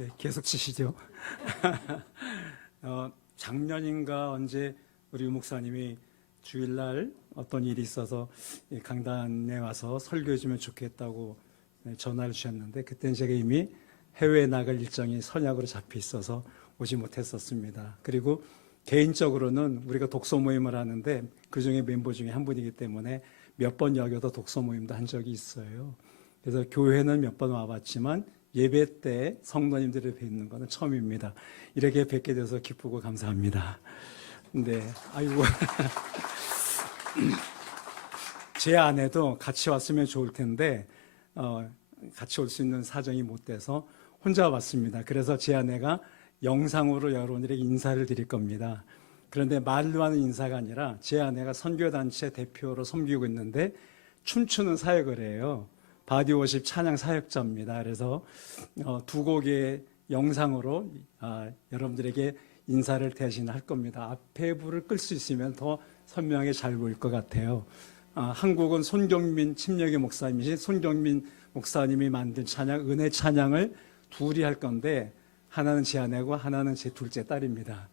네, 계속 치시죠. 작년인가 언제 우리 유 목사님이 주일날 어떤 일이 있어서 강단에 와서 설교해 주면 좋겠다고 전화를 주셨는데, 그때는 제가 이미 해외에 나갈 일정이 선약으로 잡혀 있어서 오지 못했었습니다. 그리고 개인적으로는 우리가 독서 모임을 하는데 그 중에 멤버 중에 한 분이기 때문에 몇 번 여기도 독서 모임도 한 적이 있어요. 그래서 교회는 몇 번 와봤지만 예배 때 성도님들을 뵙는 것은 처음입니다. 이렇게 뵙게 돼서 기쁘고 감사합니다. 네, 아이고. 제 아내도 같이 왔으면 좋을 텐데 같이 올 수 있는 사정이 못 돼서 혼자 왔습니다. 그래서 제 아내가 영상으로 여러분들에게 인사를 드릴 겁니다. 그런데 말로 하는 인사가 아니라 제 아내가 선교단체 대표로 섬기고 있는데 춤추는 사역을 해요. 바디워십 찬양 사역자입니다. 그래서 두 곡의 영상으로 여러분들에게 인사를 대신 할 겁니다. 앞에 불을 끌 수 있으면 더 선명하게 잘 보일 것 같아요. 한 곡은 손경민 침례교 목사님이신 손경민 목사님이 만든 찬양, 은혜 찬양을 둘이 할 건데 하나는 제 아내고 하나는 제 둘째 딸입니다.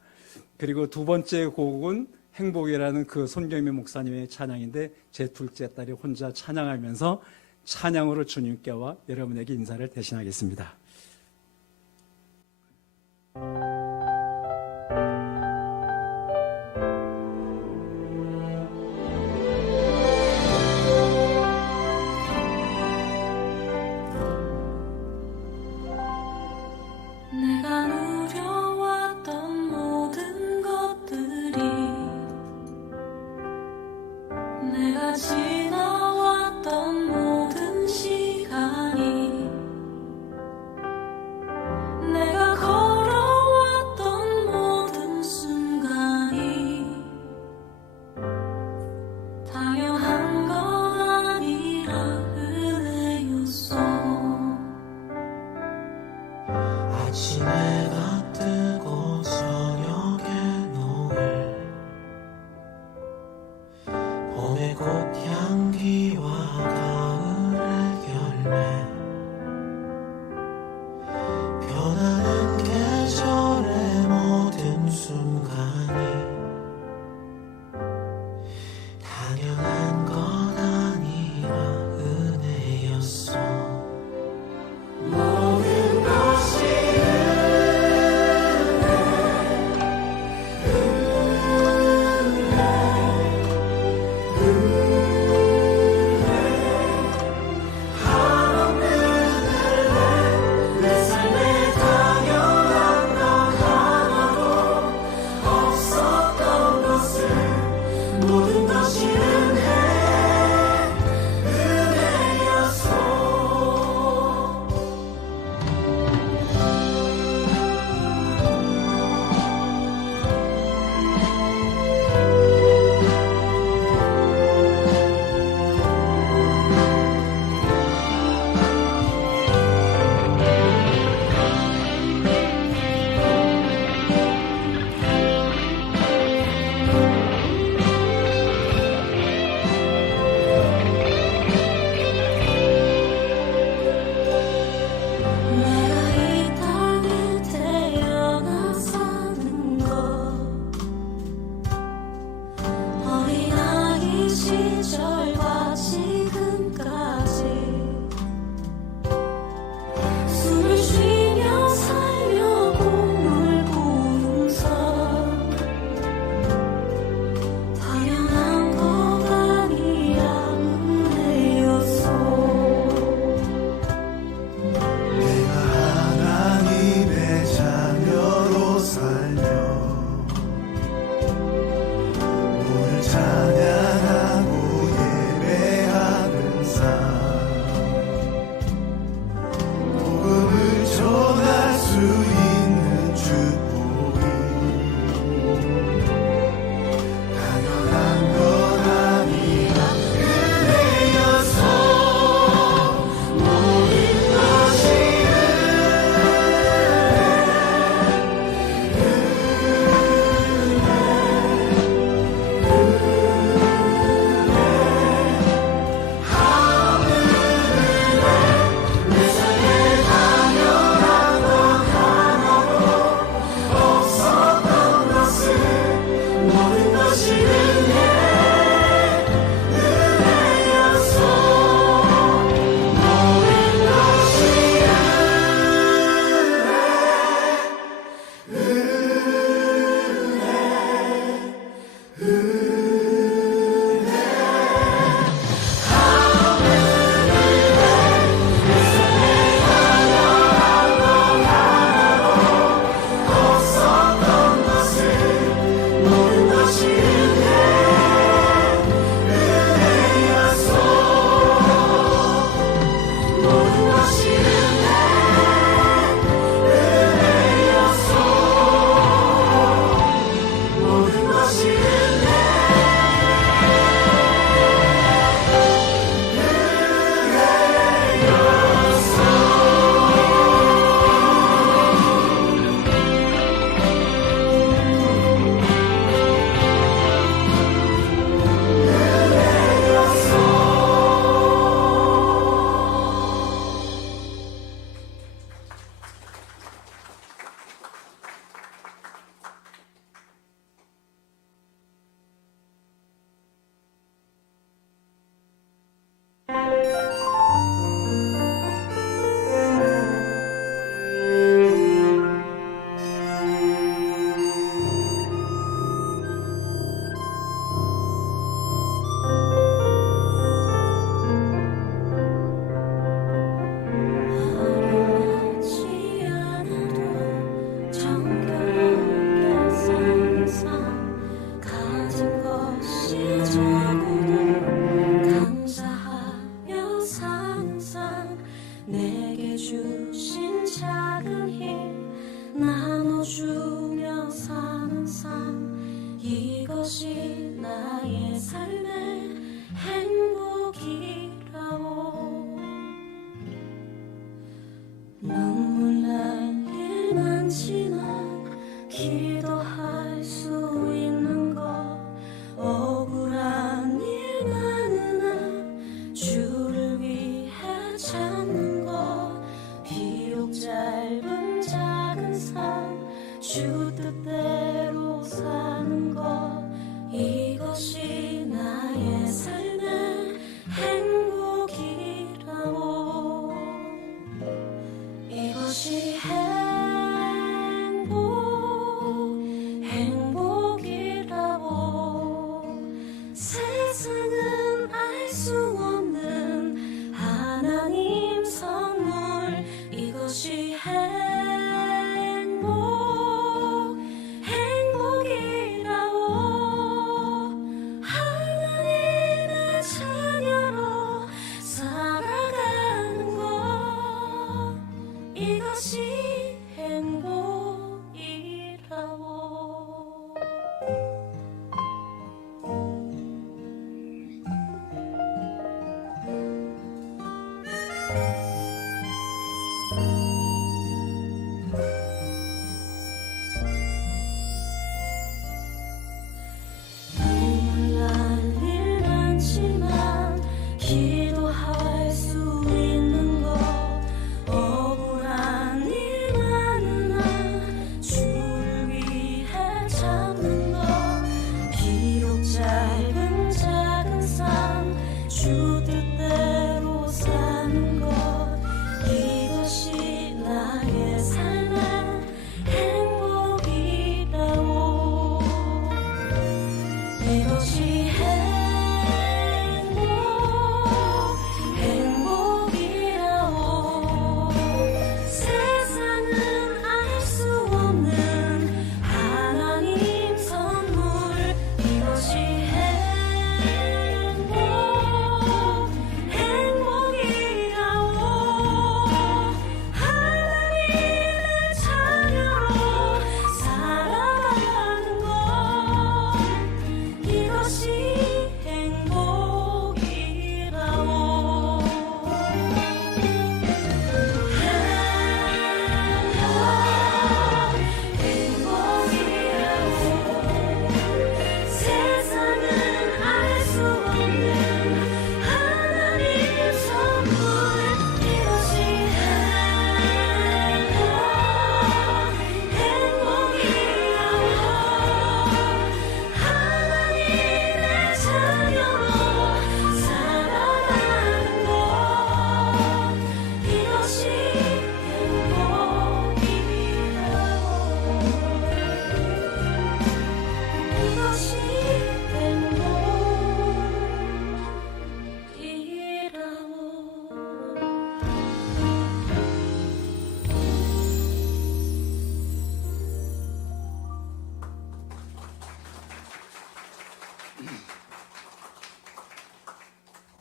그리고 두 번째 곡은 행복이라는 그 손경민 목사님의 찬양인데 제 둘째 딸이 혼자 찬양하면서 찬양으로 주님께와 여러분에게 인사를 대신하겠습니다. 내가 누려왔던 모든 것들이 내가 지나왔던 모든 시간이 내가 걸어왔던 주신 작은 힘 나눠주며 사는 삶 이것이 나의 삶의 행복이라오 눈물 날 일 많지만 기도할 수 있는 것 억울한 일 많으나 주를 위해 찾는 것 비록 짧은 작은 삶 주 뜻대로 사는 것 이것이 나의 삶의 행복이라오 이것이 행복이라고 세상은 알 수 없는 하나님 선물 이것이 행복이라고 하나님의 자녀로 살아가는 것 이것이 행복이라고 눈물 날 일 많지만 기도할 수 있는 것 억울한 일 많으나 주를 위해 참는 것 비록 짧은 작은 삶 주 뜻대로 사는 것 이것이 나의 삶의 행복이라오 이것이 행복이라오 세상은 알 수 없는 하나님 선물 이것이 행복이라오 하나님의 자녀로 살아가는 것 이것이 행복이라오 행복이라오 세상은 알 수 없는 하나님 선물 이것이 행복이라오 하나님의 자녀로 살아가는 것 이것이 행복이라오 이것이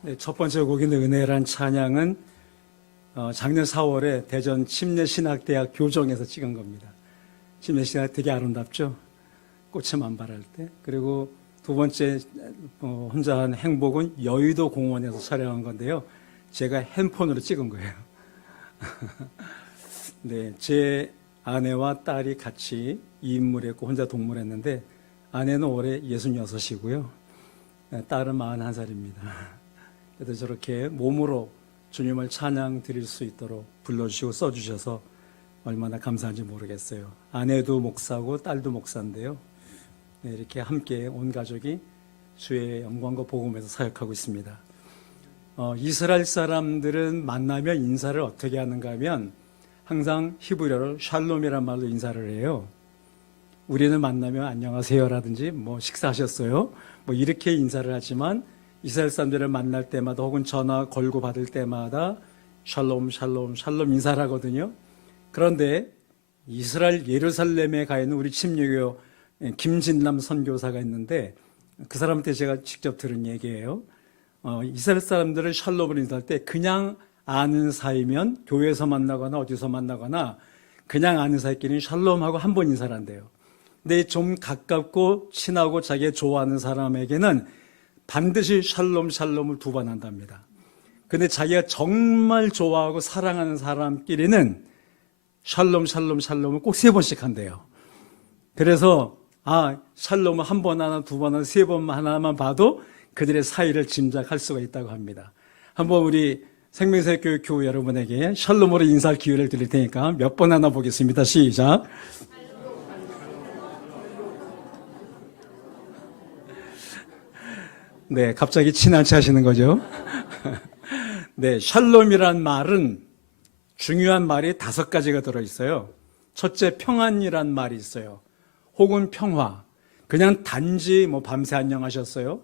네, 첫 번째 곡인 은혜란 찬양은 작년 4월에 대전 침례신학대학 교정에서 찍은 겁니다. 침례신학 되게 아름답죠? 꽃이 만발할 때. 그리고 두 번째 혼자 한 행복은 여의도 공원에서 촬영한 건데요. 제가 핸폰으로 찍은 거예요. 네, 제 아내와 딸이 같이 이 인물했고 혼자 동물했는데 아내는 올해 66이고요. 딸은 41살입니다. 그래도 저렇게 몸으로 주님을 찬양 드릴 수 있도록 불러주시고 써주셔서 얼마나 감사한지 모르겠어요. 아내도 목사고 딸도 목사인데요. 네, 이렇게 함께 온 가족이 주의 영광과 복음에서 사역하고 있습니다. 이스라엘 사람들은 만나면 인사를 어떻게 하는가 하면 항상 히브리어로 샬롬이란 말로 인사를 해요. 우리는 만나면 안녕하세요라든지 뭐 식사하셨어요? 뭐 이렇게 인사를 하지만 이스라엘 사람들을 만날 때마다 혹은 전화 걸고 받을 때마다 샬롬 샬롬 샬롬 인사를 하거든요. 그런데 이스라엘 예루살렘에 가 있는 우리 침례교 김진남 선교사가 있는데 그 사람한테 제가 직접 들은 얘기예요. 이스라엘 사람들을 샬롬을 인사할 때 그냥 아는 사이면 교회에서 만나거나 어디서 만나거나 그냥 아는 사이끼리는 샬롬하고 한 번 인사를 한대요. 근데 좀 가깝고 친하고 자기가 좋아하는 사람에게는 반드시 샬롬 샬롬을 2번 한답니다. 근데 자기가 정말 좋아하고 사랑하는 사람끼리는 샬롬 샬롬 샬롬을 꼭 3번씩 한대요. 그래서 샬롬을 1번 하나 2번 하나 3번 하나만 봐도 그들의 사이를 짐작할 수가 있다고 합니다. 한번 우리 생명사역교회 교우 여러분에게 샬롬으로 인사할 기회를 드릴 테니까 몇 번 하나 보겠습니다. 시작. 네, 갑자기 친한 체 하시는 거죠. 네, 샬롬이란 말은 중요한 말이 5가지가 들어있어요. 첫째, 평안이란 말이 있어요. 혹은 평화. 그냥 단지 밤새 안녕하셨어요?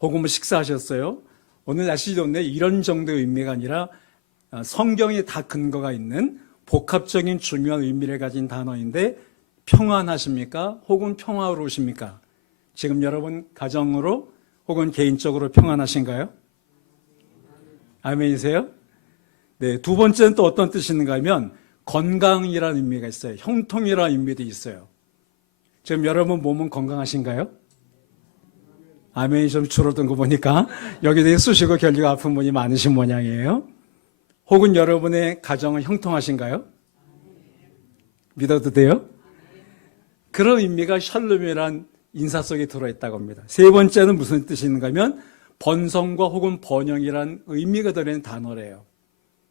혹은 식사하셨어요? 오늘 날씨 좋네? 이런 정도의 의미가 아니라 성경에 다 근거가 있는 복합적인 중요한 의미를 가진 단어인데 평안하십니까? 혹은 평화로우십니까? 지금 여러분 가정으로 혹은 개인적으로 평안하신가요? 아멘이세요? 네, 2번째는 또 어떤 뜻이 있는가 하면 건강이라는 의미가 있어요. 형통이라는 의미도 있어요. 지금 여러분 몸은 건강하신가요? 아멘이 좀 줄어든 거 보니까 여기에 쑤시고 결리가 아픈 분이 많으신 모양이에요. 혹은 여러분의 가정은 형통하신가요? 믿어도 돼요? 그런 의미가 샬롬이란 인사 속에 들어있다고 합니다. 3번째는 무슨 뜻이 있는가 하면 번성과 혹은 번영이란 의미가 들어있는 단어래요.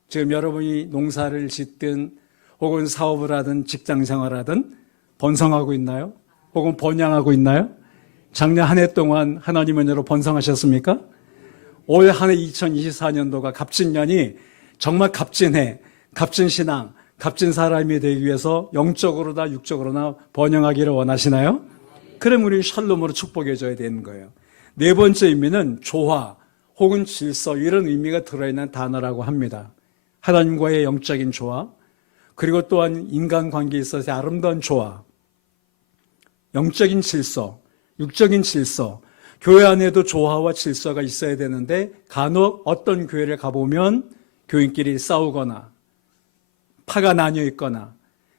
지금 여러분이 농사를 짓든 혹은 사업을 하든 직장생활을 하든 번성하고 있나요? 혹은 번영하고 있나요? 작년 한 해 동안 하나님 은혜로 번성하셨습니까? 올 한 해 2024년도가 값진년이 정말 값진 해, 값진 신앙, 값진 사람이 되기 위해서 영적으로나 육적으로나 번영하기를 원하시나요? 그럼 우리 샬롬으로 축복해 줘야 되는 거예요. 4번째 의미는 조화 혹은 질서 이런 의미가 들어있는 단어라고 합니다. 하나님과의 영적인 조화, 그리고 또한 인간관계에 있어서의 아름다운 조화, 영적인 질서, 육적인 질서, 교회 안에도 조화와 질서가 있어야 되는데 간혹 어떤 교회를 가보면 교인끼리 싸우거나 파가 나뉘어 있거나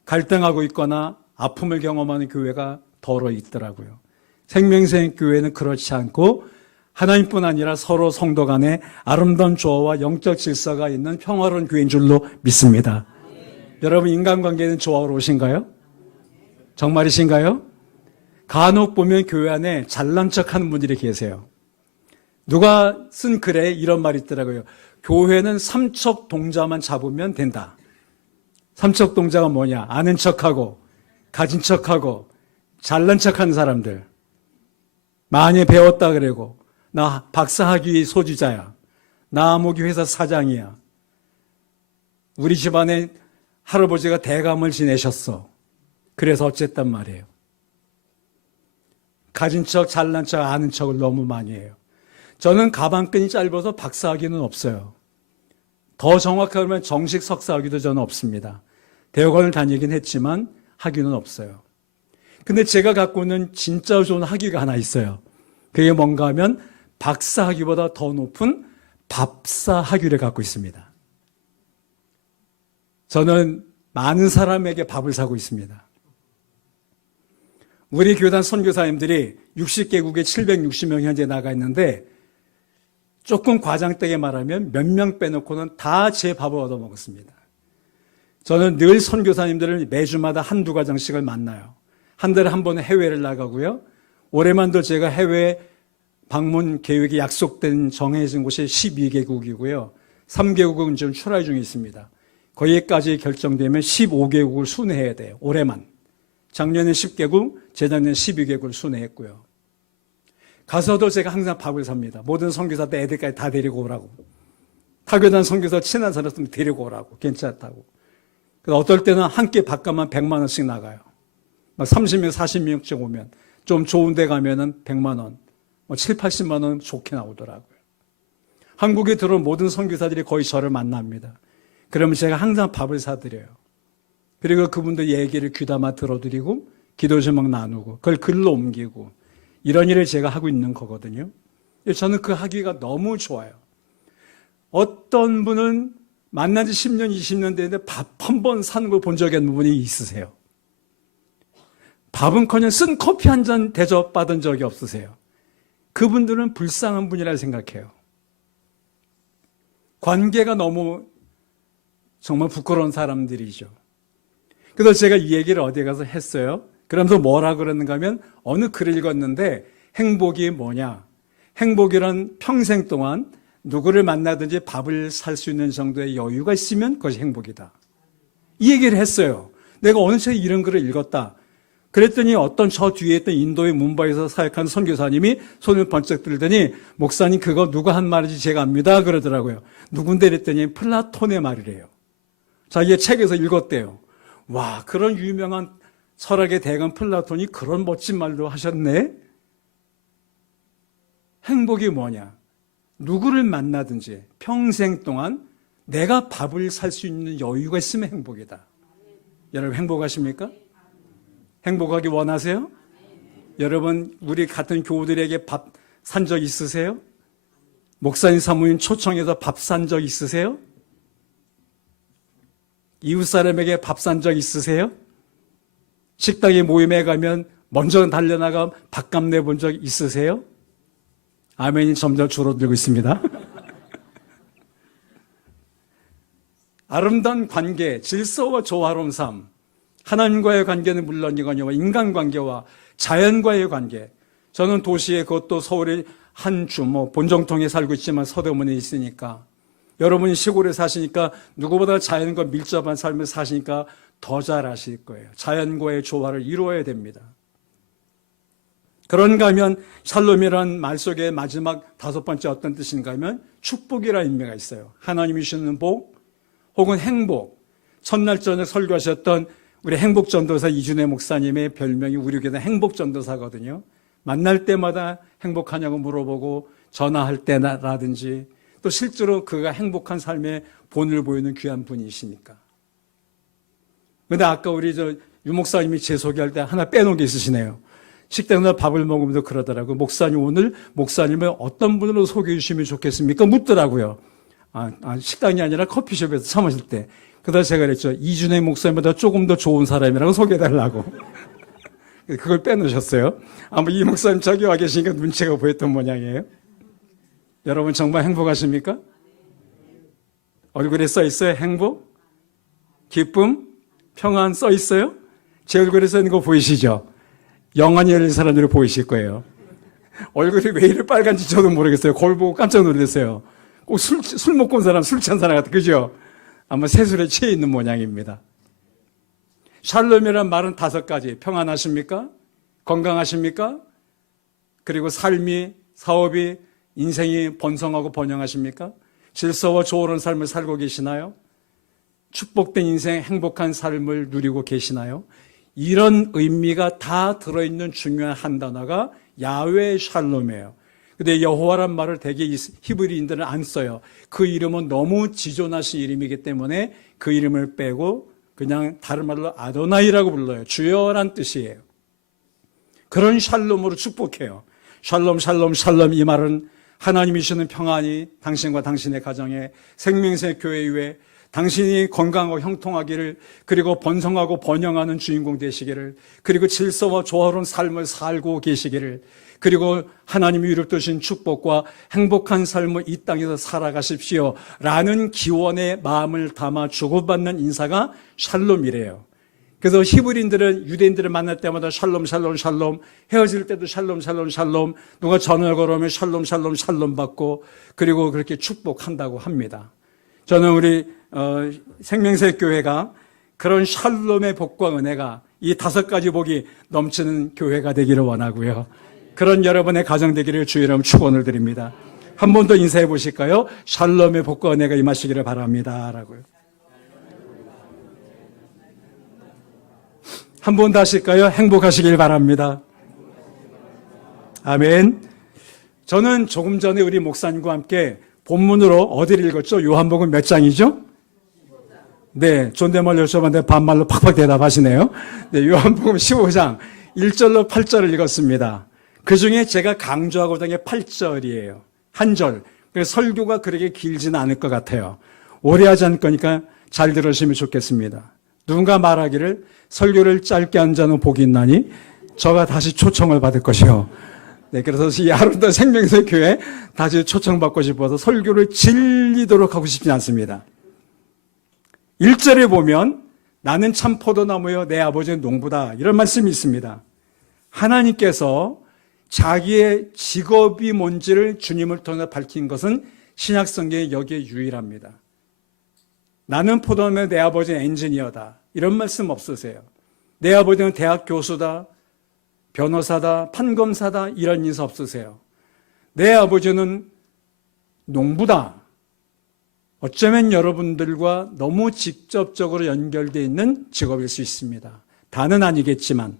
갈등하고 있거나 아픔을 경험하는 교회가 더러 있더라고요. 생명사역 교회는 그렇지 않고 하나님뿐 아니라 서로 성도 간에 아름다운 조화와 영적 질서가 있는 평화로운 교회인 줄로 믿습니다. 여러분 인간관계는 조화로우신가요? 정말이신가요? 간혹 보면 교회 안에 잘난 척하는 분들이 계세요. 누가 쓴 글에 이런 말이 있더라고요. 교회는 삼척 동자만 잡으면 된다. 삼척 동자가 뭐냐? 아는 척하고 가진 척하고 잘난 척하는 사람들. 많이 배웠다 그러고 나 박사학위 소지자야. 나 아무기 회사 사장이야. 우리 집안에 할아버지가 대감을 지내셨어. 그래서 어쨌단 말이에요. 가진 척, 잘난 척, 아는 척을 너무 많이 해요. 저는 가방끈이 짧아서 박사학위는 없어요. 더 정확하게 말하면 정식 석사학위도 저는 없습니다. 대학원을 다니긴 했지만 학위는 없어요. 근데 제가 갖고 있는 진짜 좋은 학위가 하나 있어요. 그게 뭔가 하면 박사학위보다 더 높은 밥사학위를 갖고 있습니다. 저는 많은 사람에게 밥을 사고 있습니다. 우리 교단 선교사님들이 60개국에 760명 현재 나가 있는데 조금 과장되게 말하면 몇 명 빼놓고는 다 제 밥을 얻어먹었습니다. 저는 늘 선교사님들을 매주마다 한두 가정씩을 만나요. 한 달에 한 번은 해외를 나가고요. 올해만도 제가 해외 방문 계획이 약속된 정해진 곳이 12개국이고요. 3개국은 지금 출하 중에 있습니다. 거기까지 결정되면 15개국을 순회해야 돼요. 올해만. 작년에 10개국, 재작년 12개국을 순회했고요. 가서도 제가 항상 밥을 삽니다. 모든 선교사 때 애들까지 다 데리고 오라고. 타교단 선교사 친한 사람 있으면 데리고 오라고. 괜찮다고. 그래서 어떨 때는 한 끼 밥값만 100만 원씩 나가요. 막 30명, 40명씩 오면. 좀 좋은 데 가면은 100만 원, 7, 80만 원 좋게 나오더라고요. 한국에 들어온 모든 선교사들이 거의 저를 만납니다. 그러면 제가 항상 밥을 사드려요. 그리고 그분들 얘기를 귀담아 들어드리고 기도 제목 나누고 그걸 글로 옮기고 이런 일을 제가 하고 있는 거거든요. 저는 그 학위가 너무 좋아요. 어떤 분은 만난 지 10년, 20년 됐는데 밥 한 번 사는 걸 본 적이 없는 분이 있으세요? 밥은커녕 쓴 커피 한 잔 대접받은 적이 없으세요? 그분들은 불쌍한 분이라 생각해요. 관계가 너무 정말 부끄러운 사람들이죠. 그래서 제가 이 얘기를 어디에 가서 했어요. 그러면서 뭐라 그러는가 하면 어느 글을 읽었는데 행복이 뭐냐? 행복이란 평생 동안 누구를 만나든지 밥을 살 수 있는 정도의 여유가 있으면 그것이 행복이다. 이 얘기를 했어요. 내가 어느 책에 이런 글을 읽었다. 그랬더니 어떤 저 뒤에 있던 인도의 문바이에서 사역하는 선교사님이 손을 번쩍 들더니 목사님 그거 누가 한 말인지 제가 압니다 그러더라고요. 누군데 그랬더니 플라톤의 말이래요. 자기의 책에서 읽었대요. 와, 그런 유명한 철학의 대강 플라톤이 그런 멋진 말로 하셨네. 행복이 뭐냐? 누구를 만나든지 평생 동안 내가 밥을 살 수 있는 여유가 있으면 행복이다. 여러분 행복하십니까? 행복하기 원하세요? 여러분 우리 같은 교우들에게 밥 산 적 있으세요? 목사님 사모님 초청해서 밥 산 적 있으세요? 이웃 사람에게 밥 산 적 있으세요? 식당에 모임에 가면 먼저 달려나가 밥값 내본 적 있으세요? 아멘이 점점 줄어들고 있습니다. 아름다운 관계, 질서와 조화로운 삶, 하나님과의 관계는 물론이거니와 인간관계와 자연과의 관계. 저는 도시에 그것도 서울의 한 주, 본정통에 살고 있지만 서대문에 있으니까 여러분이 시골에 사시니까 누구보다 자연과 밀접한 삶을 사시니까 더 잘 아실 거예요. 자연과의 조화를 이루어야 됩니다. 그런가 하면 샬롬이라는 말 속에 마지막 5번째 어떤 뜻인가 하면 축복이라는 의미가 있어요. 하나님이 주시는 복 혹은 행복. 첫날 저녁 설교하셨던 우리 행복전도사 이준혜 목사님의 별명이 우리 교회 행복전도사거든요. 만날 때마다 행복하냐고 물어보고 전화할 때라든지 또 실제로 그가 행복한 삶의 본을 보이는 귀한 분이시니까. 그런데 아까 우리 유 목사님이 제 소개할 때 하나 빼놓은 게 있으시네요. 식당에서 밥을 먹으면서 그러더라고요. 목사님 오늘 목사님을 어떤 분으로 소개해 주시면 좋겠습니까? 묻더라고요. 식당이 아니라 커피숍에서 차 마실 때. 그러다 제가 그랬죠. 이준혜 목사님보다 조금 더 좋은 사람이라고 소개해달라고. 그걸 빼놓으셨어요. 아마 이 목사님 저기 와 계시니까 눈치가 보였던 모양이에요. 여러분 정말 행복하십니까? 얼굴에 써 있어요. 행복? 기쁨? 평안 써 있어요? 제 얼굴에 써 있는 거 보이시죠? 영안이 열린 사람들이 보이실 거예요. 얼굴이 왜 이리 빨간지 저도 모르겠어요. 거울 보고 깜짝 놀랐어요. 꼭 술 먹고 온 사람, 술 취한 사람 같아. 그죠? 아마 새술에 취해 있는 모양입니다. 샬롬이라는 말은 5가지. 평안하십니까? 건강하십니까? 그리고 삶이, 사업이, 인생이 번성하고 번영하십니까? 질서와 조화로운 삶을 살고 계시나요? 축복된 인생, 행복한 삶을 누리고 계시나요? 이런 의미가 다 들어있는 중요한 한 단어가 야훼 샬롬이에요. 근데 여호와란 말을 대개 히브리인들은 안 써요. 그 이름은 너무 지존하신 이름이기 때문에 그 이름을 빼고 그냥 다른 말로 아도나이라고 불러요. 주여란 뜻이에요. 그런 샬롬으로 축복해요. 샬롬 샬롬 샬롬 이 말은 하나님이 주시는 평안이 당신과 당신의 가정에 생명새 교회 위에 당신이 건강하고 형통하기를 그리고 번성하고 번영하는 주인공 되시기를 그리고 질서와 조화로운 삶을 살고 계시기를 그리고 하나님이 이루어주신 축복과 행복한 삶을 이 땅에서 살아가십시오 라는 기원의 마음을 담아 주고받는 인사가 샬롬이래요. 그래서 히브리인들은 유대인들을 만날 때마다 샬롬 샬롬 샬롬 헤어질 때도 샬롬 샬롬 샬롬 누가 전화를 걸어오면 샬롬 샬롬 샬롬 받고 그리고 그렇게 축복한다고 합니다. 저는 우리 생명새 교회가 그런 샬롬의 복과 은혜가 이 5가지 복이 넘치는 교회가 되기를 원하고요. 그런 여러분의 가정 되기를 주의 이름 축원을 드립니다. 한 번 더 인사해 보실까요? 샬롬의 복과 은혜가 임하시기를 바랍니다. 라고요. 한 번 더 하실까요? 행복하시길 바랍니다. 아멘. 저는 조금 전에 우리 목사님과 함께 본문으로 어디를 읽었죠? 요한복음 몇 장이죠? 네, 존댓말 여쭤봤는데 반말로 팍팍 대답하시네요. 네, 요한복음 15장 1절로 8절을 읽었습니다. 그 중에 제가 강조하고자 하는 게 8절이에요. 한 절, 그래서 설교가 그렇게 길지는 않을 것 같아요. 오래 하지 않을 거니까 잘 들으시면 좋겠습니다. 누군가 말하기를 설교를 짧게 한 자는 복이 있나니 저가 다시 초청을 받을 것이요. 네, 그래서 이 아름다운 생명의 교회 다시 초청받고 싶어서 설교를 질리도록 하고 싶지 않습니다. 1절에 보면 나는 참 포도나무여 내 아버지는 농부다 이런 말씀이 있습니다. 하나님께서 자기의 직업이 뭔지를 주님을 통해 밝힌 것은 신약성경에 여기에 유일합니다. 나는 포도나무여 내 아버지는 엔지니어다 이런 말씀 없으세요. 내 아버지는 대학 교수다, 변호사다, 판검사다 이런 인사 없으세요. 내 아버지는 농부다. 어쩌면 여러분들과 너무 직접적으로 연결되어 있는 직업일 수 있습니다. 다는 아니겠지만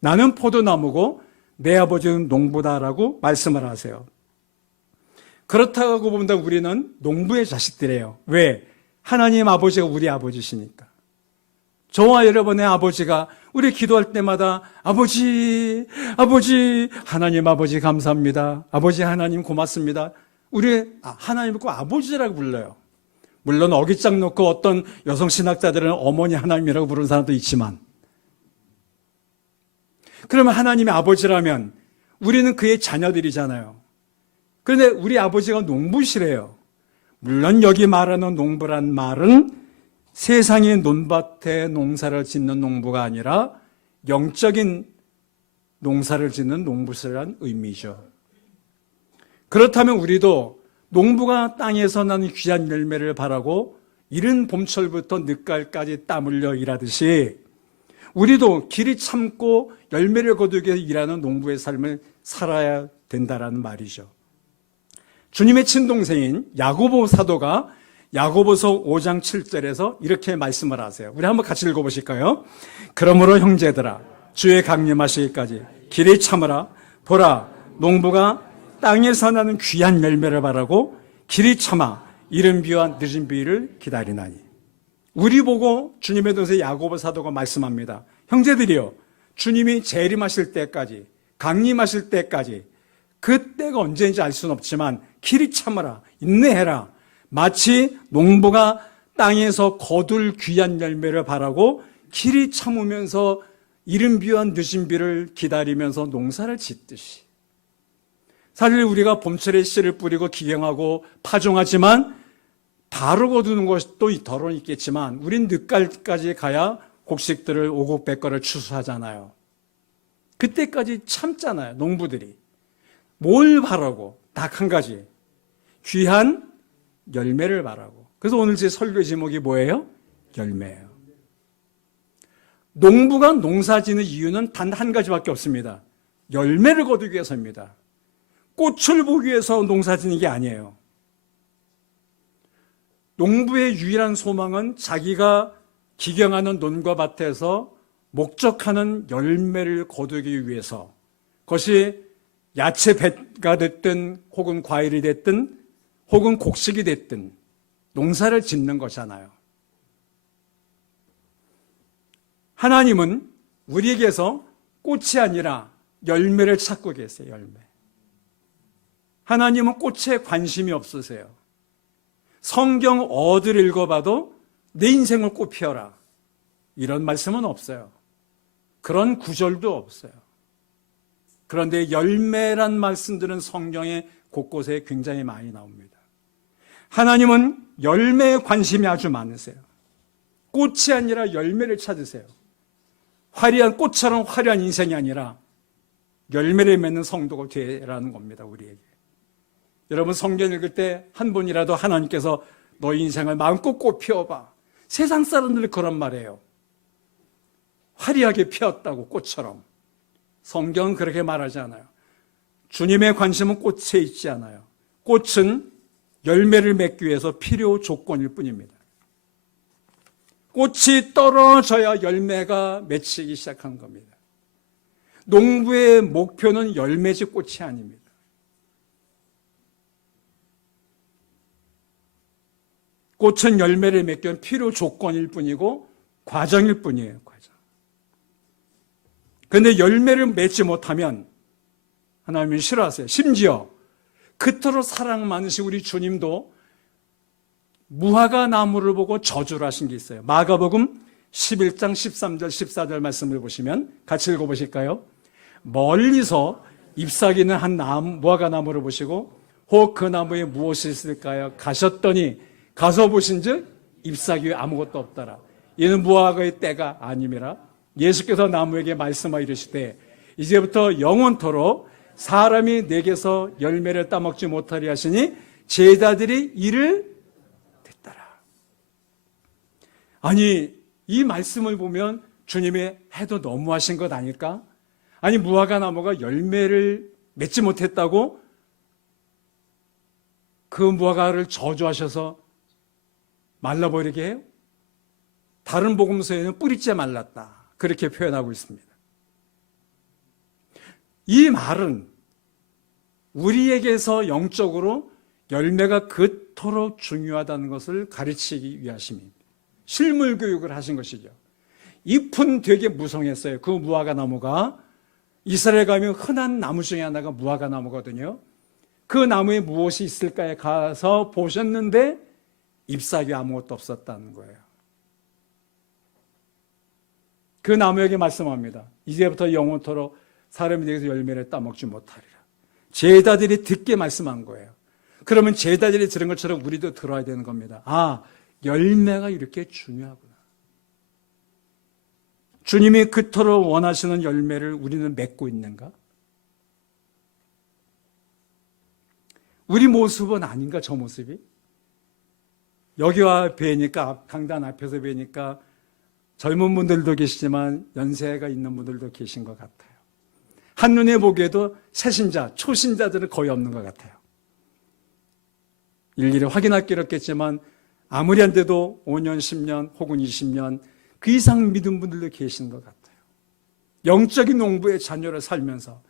나는 포도나무고 내 아버지는 농부다라고 말씀을 하세요. 그렇다고 본다면 우리는 농부의 자식들이에요. 왜? 하나님 아버지가 우리 아버지시니까. 저와 여러분의 아버지가 우리 기도할 때마다 아버지, 아버지, 하나님 아버지 감사합니다. 아버지 하나님 고맙습니다. 우리 하나님을 꼭 아버지라고 불러요. 물론 어깃장 놓고 어떤 여성 신학자들은 어머니 하나님이라고 부르는 사람도 있지만 그러면 하나님의 아버지라면 우리는 그의 자녀들이잖아요. 그런데 우리 아버지가 농부시래요. 물론 여기 말하는 농부란 말은 세상의 논밭에 농사를 짓는 농부가 아니라 영적인 농사를 짓는 농부시라는 의미죠. 그렇다면 우리도 농부가 땅에서 나는 귀한 열매를 바라고 이른 봄철부터 늦가을까지 땀 흘려 일하듯이 우리도 길이 참고 열매를 거두기 위해 일하는 농부의 삶을 살아야 된다라는 말이죠. 주님의 친동생인 야고보 사도가 야고보서 5장 7절에서 이렇게 말씀을 하세요. 우리 한번 같이 읽어보실까요? 그러므로 형제들아 주의 강림하시기까지 길이 참으라. 보라 농부가 땅에서 나는 귀한 열매를 바라고 길이 참아 이른 비와 늦은 비를 기다리나니. 우리 보고 주님의 동생 야고보 사도가 말씀합니다. 형제들이여 주님이 재림하실 때까지 강림하실 때까지 그 때가 언제인지 알 수는 없지만 길이 참으라 인내해라. 마치 농부가 땅에서 거둘 귀한 열매를 바라고 길이 참으면서 이른 비와 늦은 비를 기다리면서 농사를 짓듯이. 사실 우리가 봄철에 씨를 뿌리고 기경하고 파종하지만 바로 거두는 것도 덜은 있겠지만 우린 늦가을까지 가야 곡식들을 오곡백과를 추수하잖아요. 그때까지 참잖아요. 농부들이. 뭘 바라고? 딱 한 가지. 귀한 열매를 바라고. 그래서 오늘 제 설교 제목이 뭐예요? 열매예요. 농부가 농사 짓는 이유는 단 한 가지밖에 없습니다. 열매를 거두기 위해서입니다. 꽃을 보기 위해서 농사 짓는 게 아니에요. 농부의 유일한 소망은 자기가 기경하는 논과 밭에서 목적하는 열매를 거두기 위해서, 그것이 야채 밭가 됐든 혹은 과일이 됐든 혹은 곡식이 됐든 농사를 짓는 거잖아요. 하나님은 우리에게서 꽃이 아니라 열매를 찾고 계세요. 열매. 하나님은 꽃에 관심이 없으세요. 성경 어디를 읽어봐도 내 인생을 꽃 피워라 이런 말씀은 없어요. 그런 구절도 없어요. 그런데 열매란 말씀들은 성경의 곳곳에 굉장히 많이 나옵니다. 하나님은 열매에 관심이 아주 많으세요. 꽃이 아니라 열매를 찾으세요. 화려한 꽃처럼 화려한 인생이 아니라 열매를 맺는 성도가 되라는 겁니다. 우리에게. 여러분 성경 읽을 때 한 번이라도 하나님께서 너희 인생을 마음껏 꽃 피워봐. 세상 사람들이 그런 말이에요. 화려하게 피었다고 꽃처럼. 성경은 그렇게 말하지 않아요. 주님의 관심은 꽃에 있지 않아요. 꽃은 열매를 맺기 위해서 필요 조건일 뿐입니다. 꽃이 떨어져야 열매가 맺히기 시작한 겁니다. 농부의 목표는 열매지 꽃이 아닙니다. 꽃은 열매를 맺기 위한 필요 조건일 뿐이고 과정일 뿐이에요. 과정. 그런데 열매를 맺지 못하면 하나님은 싫어하세요. 심지어 그토록 사랑 많으신 우리 주님도 무화과 나무를 보고 저주를 하신 게 있어요. 마가복음 11장 13절 14절 말씀을 보시면 같이 읽어보실까요? 멀리서 잎사귀는 한 무화과 나무를 보시고 혹 그 나무에 무엇이 있을까요? 가셨더니 가서 보신즉 잎사귀에 아무것도 없더라. 이는 무화과의 때가 아님이라. 예수께서 나무에게 말씀하여 이르시되 이제부터 영원토록 사람이 내게서 열매를 따먹지 못하리 하시니 제자들이 이를 듣더라. 아니, 이 말씀을 보면 주님이 해도 너무하신 것 아닐까? 아니, 무화과 나무가 열매를 맺지 못했다고 그 무화과를 저주하셔서 말라버리게 해요? 다른 복음서에는 뿌리째 말랐다, 그렇게 표현하고 있습니다. 이 말은 우리에게서 영적으로 열매가 그토록 중요하다는 것을 가르치기 위하십니다. 실물 교육을 하신 것이죠. 잎은 되게 무성했어요. 그 무화과 나무가 이스라엘 가면 흔한 나무 중에 하나가 무화과 나무거든요. 그 나무에 무엇이 있을까에 가서 보셨는데 잎사귀 아무것도 없었다는 거예요. 그 나무에게 말씀합니다. 이제부터 영원토록 사람이 되어서 열매를 따먹지 못하리라. 제자들이 듣게 말씀한 거예요. 그러면 제자들이 들은 것처럼 우리도 들어야 되는 겁니다. 아, 열매가 이렇게 중요하구나. 주님이 그토록 원하시는 열매를 우리는 맺고 있는가? 우리 모습은 아닌가, 저 모습이? 여기와 뵈니까, 강단 앞에서 뵈니까 젊은 분들도 계시지만 연세가 있는 분들도 계신 것 같아요. 한눈에 보기에도 새신자, 초신자들은 거의 없는 것 같아요. 일일이 확인할 게 없겠지만 아무리 안 돼도 5년, 10년 혹은 20년 그 이상 믿은 분들도 계신 것 같아요. 영적인 농부의 자녀를 살면서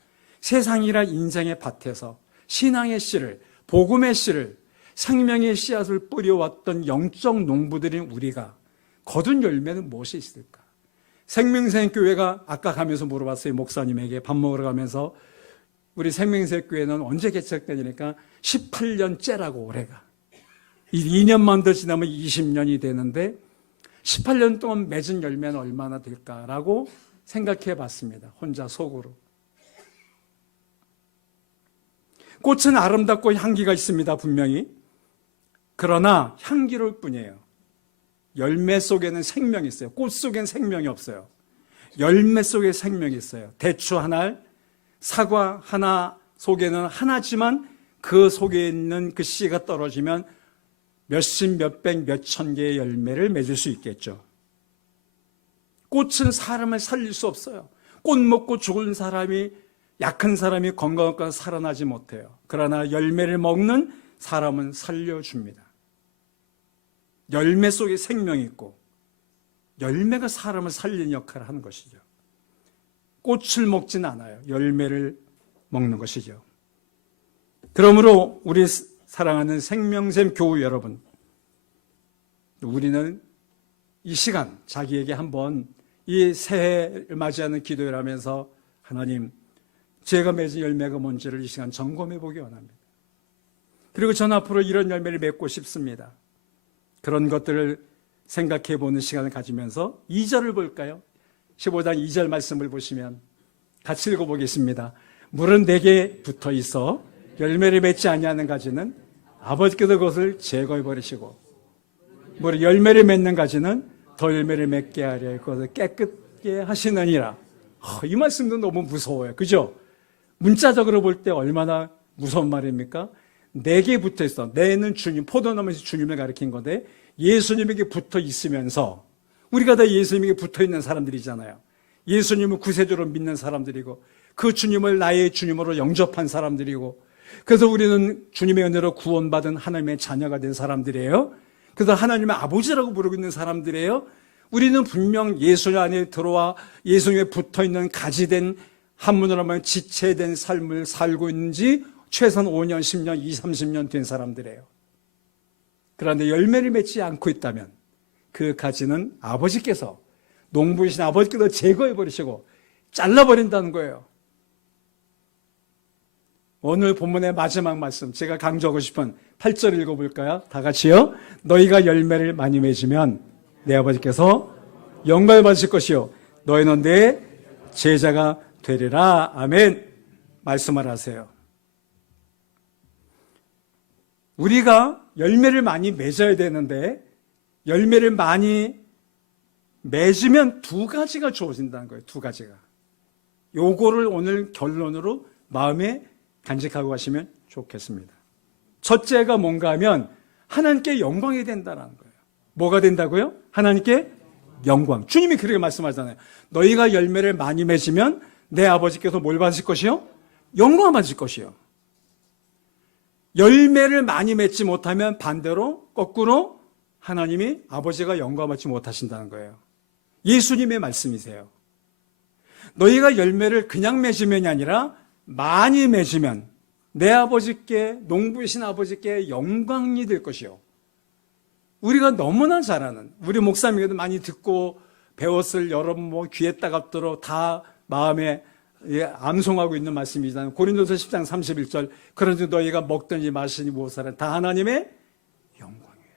세상이라 인생의 밭에서 신앙의 씨를, 복음의 씨를, 생명의 씨앗을 뿌려왔던 영적 농부들인 우리가 거둔 열매는 무엇이 있을까? 생명생교회가 아까 가면서 물어봤어요. 목사님에게 밥 먹으러 가면서 우리 생명생교회는 언제 개척되니까 18년째라고 올해가. 2년만 더 지나면 20년이 되는데 18년 동안 맺은 열매는 얼마나 될까라고 생각해 봤습니다. 혼자 속으로. 꽃은 아름답고 향기가 있습니다. 분명히. 그러나 향기로울 뿐이에요. 열매 속에는 생명이 있어요. 꽃 속엔 생명이 없어요. 열매 속에 생명이 있어요. 대추 하나, 사과 하나 속에는 하나지만 그 속에 있는 그 씨가 떨어지면 몇십, 몇백, 몇천 개의 열매를 맺을 수 있겠죠. 꽃은 사람을 살릴 수 없어요. 꽃 먹고 죽은 사람이, 약한 사람이 건강하고 살아나지 못해요. 그러나 열매를 먹는 사람은 살려줍니다. 열매 속에 생명이 있고 열매가 사람을 살리는 역할을 하는 것이죠. 꽃을 먹진 않아요. 열매를 먹는 것이죠. 그러므로 우리 사랑하는 생명샘 교우 여러분, 우리는 이 시간 자기에게 한번 이 새해를 맞이하는 기도를 하면서 하나님, 제가 맺은 열매가 뭔지를 이 시간 점검해 보기 원합니다. 그리고 전 앞으로 이런 열매를 맺고 싶습니다. 그런 것들을 생각해 보는 시간을 가지면서 2절을 볼까요? 15장 2절 말씀을 보시면 같이 읽어보겠습니다. 물은 내게 붙어 있어 열매를 맺지 아니하는 가지는 아버지께서 그것을 제거해 버리시고, 물은 열매를 맺는 가지는 더 열매를 맺게 하려 그것을 깨끗게 하시느니라. 이 말씀도 너무 무서워요. 그죠? 문자적으로 볼 때 얼마나 무서운 말입니까? 내게 붙어 있어. 내는 주님, 포도나무에서 주님을 가리킨 건데 예수님에게 붙어 있으면서, 우리가 다 예수님에게 붙어 있는 사람들이잖아요. 예수님을 구세주로 믿는 사람들이고 그 주님을 나의 주님으로 영접한 사람들이고, 그래서 우리는 주님의 은혜로 구원받은 하나님의 자녀가 된 사람들이에요. 그래서 하나님의 아버지라고 부르고 있는 사람들이에요. 우리는 분명 예수 안에 들어와 예수님에 붙어 있는 가지된, 한문으로 하면 지체된 삶을 살고 있는지 최소한 5년, 10년, 20, 30년 된 사람들이에요. 그런데 열매를 맺지 않고 있다면 그 가지는 아버지께서, 농부이신 아버지께서 제거해 버리시고 잘라버린다는 거예요. 오늘 본문의 마지막 말씀, 제가 강조하고 싶은 8절 읽어볼까요? 다 같이요. 너희가 열매를 많이 맺으면 내 아버지께서 영광을 받으실 것이요 너희는 내 제자가 되리라. 아멘. 말씀을 하세요. 우리가 열매를 많이 맺어야 되는데 열매를 많이 맺으면 두 가지가 주어진다는 거예요. 두 가지가. 요거를 오늘 결론으로 마음에 간직하고 가시면 좋겠습니다. 첫째가 뭔가 하면 하나님께 영광이 된다는 거예요. 뭐가 된다고요? 하나님께 영광. 주님이 그렇게 말씀하잖아요. 너희가 열매를 많이 맺으면 내 아버지께서 뭘 받으실 것이요? 영광 받으실 것이요. 열매를 많이 맺지 못하면 반대로 거꾸로 하나님이 아버지가 영광 받지 못하신다는 거예요. 예수님의 말씀이세요. 너희가 열매를 그냥 맺으면이 아니라 많이 맺으면 내 아버지께, 농부이신 아버지께 영광이 될 것이요. 우리가 너무나 잘 아는, 우리 목사님께도 많이 듣고 배웠을 여러분 귀에 따갑도록 다 마음에 암송하고 있는 말씀이잖아요. 고린도서 10장 31절. 그런지 너희가 먹든지 마시니 무엇하든 다 하나님의 영광이에요.